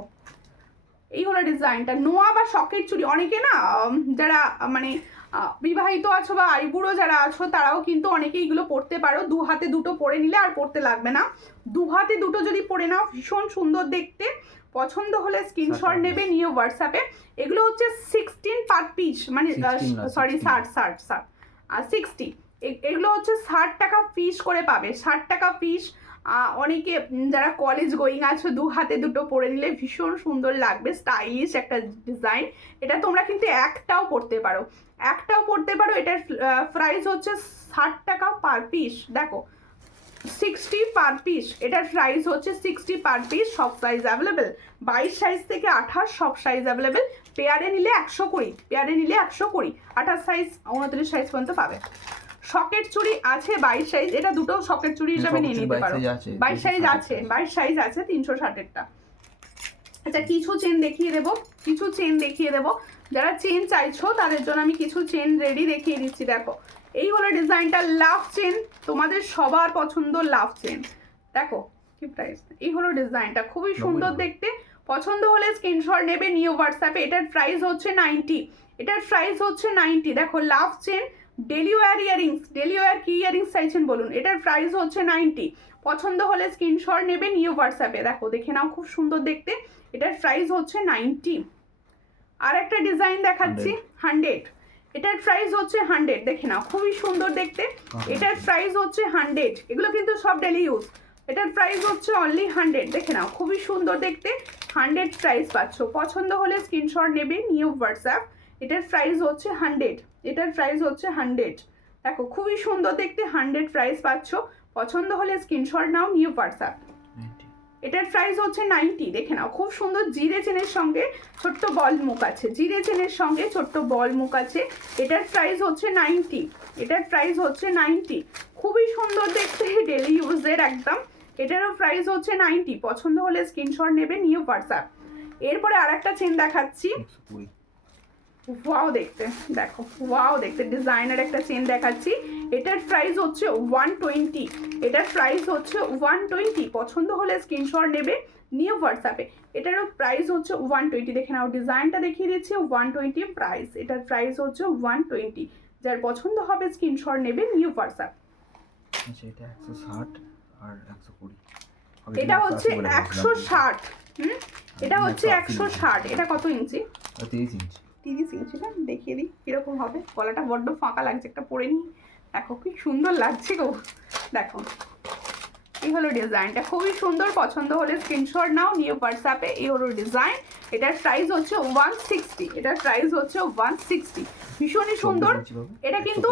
এই হলো ডিজাইনটা, নোয়া বা শকের চুড়ি। অনেকে না যারা মানে বিবাহিত আছো বা আইবুড়ো যারা আছো, তারাও কিন্তু অনেকে এগুলো পরতে পারো। দু হাতে দুটো পরে নিলে আর পরতে লাগবে না, দু হাতে দুটো যদি পরে নাও, ভীষণ সুন্দর দেখতে। পছন্দ হলে স্ক্রিনশট নেবে, নিয়ে হোয়াটসঅ্যাপে। এগুলো হচ্ছে 16 পার পিস, মানে সরি 60 এগুলো হচ্ছে 60 টাকা পিস করে পাবে, 60 টাকা পিস। অনেকে যারা কলেজ গোয়িং আছো, দু হাতে দুটো পরে নিলে ভীষণ সুন্দর লাগবে, স্টাইলিশ একটা ডিজাইন। এটা তোমরা কিন্তু একটাও পরতে পারো, এটার প্রাইস হচ্ছে 60 টাকা পার পিস। দেখো 60 পার পিস, এটার প্রাইস হচ্ছে 60 পার পিস। সব সাইজ অ্যাভেলেবেল, 22 সাইজ থেকে 28 সব সাইজ অ্যাভেলেবেল। পেয়ারে নিলে 120, পেয়ারে নিলে 120, 28 সাইজ 29 সাইজ পর্যন্ত পাবে। শকের চুড়ি আছে 22 সাইজ, এটা দুটো শকের চুড়ি হিসাবে নিয়ে নিতে পারো। 22 সাইজ আছে, 22 সাইজ আছে 360-টা। আচ্ছা কিছু চেন দেখিয়ে দেবো, যারা চেন চাইছো তাদের জন্য আমি কিছু চেন রেডি দেখিয়ে দিচ্ছি। দেখো এই হলো ডিজাইনটা, লাভ চেন, তোমাদের সবার পছন্দ লাভ চেন। দেখো কি প্রাইস, এই হলো ডিজাইনটা, খুবই সুন্দর দেখতে। পছন্দ হলে স্ক্রিনশট নেবে, নিউ হোয়াটসঅ্যাপে। এটার প্রাইস হচ্ছে 90, এটার প্রাইস হচ্ছে 90। দেখো love chain, daily wear earrings, daily wear কি ইয়ারিংস চাইছেন বলুন, এটার প্রাইস হচ্ছে 90। পছন্দ হলে স্ক্রিনশট নেবে, নিউ হোয়াটসঅ্যাপে। দেখো দেখে নাও, খুব সুন্দর দেখতে, এটার প্রাইস হচ্ছে 90। আর একটা ডিজাইন দেখাচ্ছি 100, এটার প্রাইস হচ্ছে 100, দেখে নাও খুবই সুন্দর দেখতে, এটার প্রাইস হচ্ছে 100। এগুলো কিন্তু সব ডেলি ইউজ। এটার প্রাইস হচ্ছে অনলি 100, দেখে নাও খুবই সুন্দর দেখতে, 100 প্রাইস পাচ্ছ। পছন্দ হলে স্ক্রিনশট নেবে, নিউ হোয়াটসঅ্যাপ। এটার প্রাইস হচ্ছে 100, এটার প্রাইস হচ্ছে 100। দেখো খুবই সুন্দর দেখতে, 100 প্রাইস পাচ্ছ। পছন্দ হলে স্ক্রিনশট নাও, নিউ হোয়াটসঅ্যাপ। এটার প্রাইস হচ্ছে 90, দেখে নাও খুব সুন্দর, জিরে চেনের সঙ্গে ছোট্ট বল মুখ আছে, জিরে চেনের সঙ্গে ছোট্ট বল মুখ আছে। এটার প্রাইস হচ্ছে 90, এটার প্রাইস হচ্ছে 90, খুবই সুন্দর দেখতে, ডেলি ইউজের একদম। এটারও প্রাইস হচ্ছে 90। পছন্দ হলে স্ক্রিনশট নেবে, নিউ হোয়াটসঅ্যাপ। এরপরে আর একটা চেন দেখাচ্ছি, ওয়াও দেখতে, দেখো ওয়াও দেখতে, ডিজাইনার একটা চেন দেখাচ্ছি। এটার প্রাইস হচ্ছে 120, এটার প্রাইস হচ্ছে 120। পছন্দ হলে স্ক্রিনশট নেবে, নিউ হোয়াটসঅ্যাপে। এটারও প্রাইস হচ্ছে 120, দেখে নাও ডিজাইনটা দেখিয়ে দিচ্ছি, 120 প্রাইস, এটার প্রাইস হচ্ছে 120। যার পছন্দ হবে স্ক্রিনশট নেবে নিউ হোয়াটসঅ্যাপ। আচ্ছা এটা 160 আর 120 এটা হচ্ছে 160। এটা হচ্ছে 160। এটা কত ইঞ্চি? 30 ইঞ্চি। 30 ইঞ্চি না, দেখিয়ে দিই কিরকম হবে। গলাটা বড্ড ফাঁকা লাগছে, একটা পরে নিই। দেখো কি সুন্দর লাগছে গো, দেখো এই হলো ডিজাইনটা, খুবই সুন্দর। পছন্দ হলে স্ক্রিনশট নাও নিউ হোয়াটসঅ্যাপে। এই হলো ডিজাইন, এটার প্রাইস হচ্ছে 160। এটার প্রাইস হচ্ছে 160, ভীষণই সুন্দর। এটা কিন্তু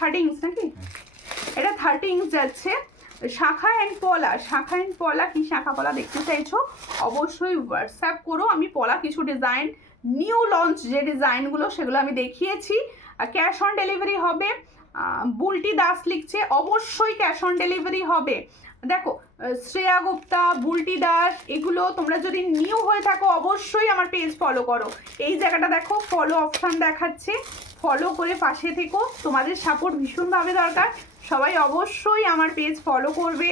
30 ইঞ্চ নাকি? এটা 30 ইঞ্চ যাচ্ছে। শাখা অ্যান্ড পলা, শাখা অ্যান্ড পলা কি শাখা পলা দেখতে চাইছো অবশ্যই হোয়াটসঅ্যাপ করো। আমি পলা কিছু ডিজাইন নিউ লঞ্চ যে ডিজাইনগুলো সেগুলো আমি দেখিয়েছি। ক্যাশ অন ডেলিভারি হবে। বুলটি দাস লিখছে, অবশ্যই ক্যাশ অন ডেলিভারি হবে। দেখো শ্রেয়া গুপ্তা, বুলটি দাস, এগুলো তোমরা যদি নিউ হয়ে থাকো অবশ্যই আমার পেজ ফলো করো। এই জায়গাটা দেখো ফলো অপশান দেখাচ্ছে, ফলো করে পাশে থেকো। তোমাদের সাপোর্ট ভীষণভাবে দরকার। সবাই অবশ্যই আমার পেজ ফলো করবে,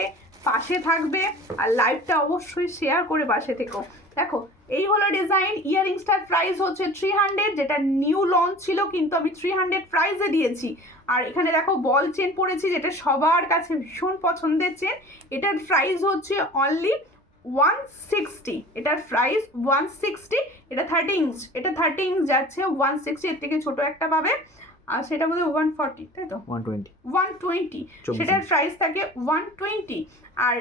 পাশে থাকবে, আর লাইভটা অবশ্যই শেয়ার করে পাশে থেকো। দেখো এই হলো ডিজাইন। ইয়াররিংসটার প্রাইস হচ্ছে 300, যেটা নিউ লঞ্চ ছিল কিন্তু আমি 300 প্রাইসে দিয়েছি। আর এখানে দেখো বল চেন পরেছি, যেটা সবার কাছে ভীষণ পছন্দের চেন। এটার প্রাইস হচ্ছে অনলি 160। এটার প্রাইস 160। এটা 30 ইঞ্চ, এটা 30 ইঞ্চ যাচ্ছে 160। এর থেকে ছোট একটা পাবে, আর সেটা বোধহয় 140, তাই তো 120। সেটার প্রাইস থাকে 120। আর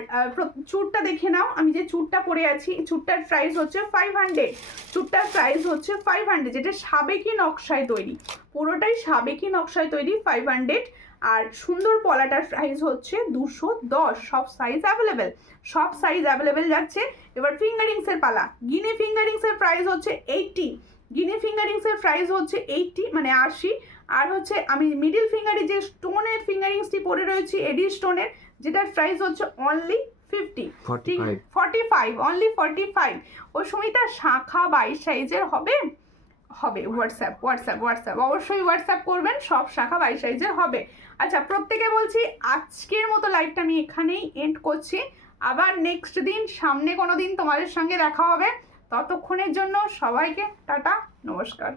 চুড়টা দেখে নাও, আমি যে চুড়টা পরে আছি চুড়টার প্রাইস হচ্ছে 500। চুড়টার প্রাইস হচ্ছে 500, যেটা সাবেকি নকশায় তৈরি, পুরোটাই সাবেকি নকশায় তৈরি, 500। আর সুন্দর পলাটার প্রাইস হচ্ছে 210। সব সাইজ অ্যাভেলেবেল, সব সাইজ অ্যাভেলেবেল যাচ্ছে। এবার ফিঙ্গারিংসের পালা। গিনি ফিঙ্গারিংসের প্রাইস হচ্ছে 80। গিনি ফিঙ্গারিংসের প্রাইস হচ্ছে 80 মানে 80। আর হচ্ছে আমি মিডিল ফিঙ্গারে যে স্টোনের ফিঙ্গারিংসটি পরে রয়েছি এডি স্টোনের, যেটার প্রাইস হচ্ছে অনলি 45, অনলি 45। ও সুমিতা শাখা 22 সাইজের হবে? হবে। হোয়াটসঅ্যাপ অবশ্যই হোয়াটসঅ্যাপ করবেন, সব শাখা 22 সাইজের হবে। আচ্ছা প্রত্যেকে বলছি আজকের মতো লাইভটা আমি এখানেই এন্ড করছি। আবার নেক্সট দিন সামনে কোনো দিন তোমাদের সঙ্গে দেখা হবে। ততক্ষণের জন্য সবাইকে টাটা, নমস্কার।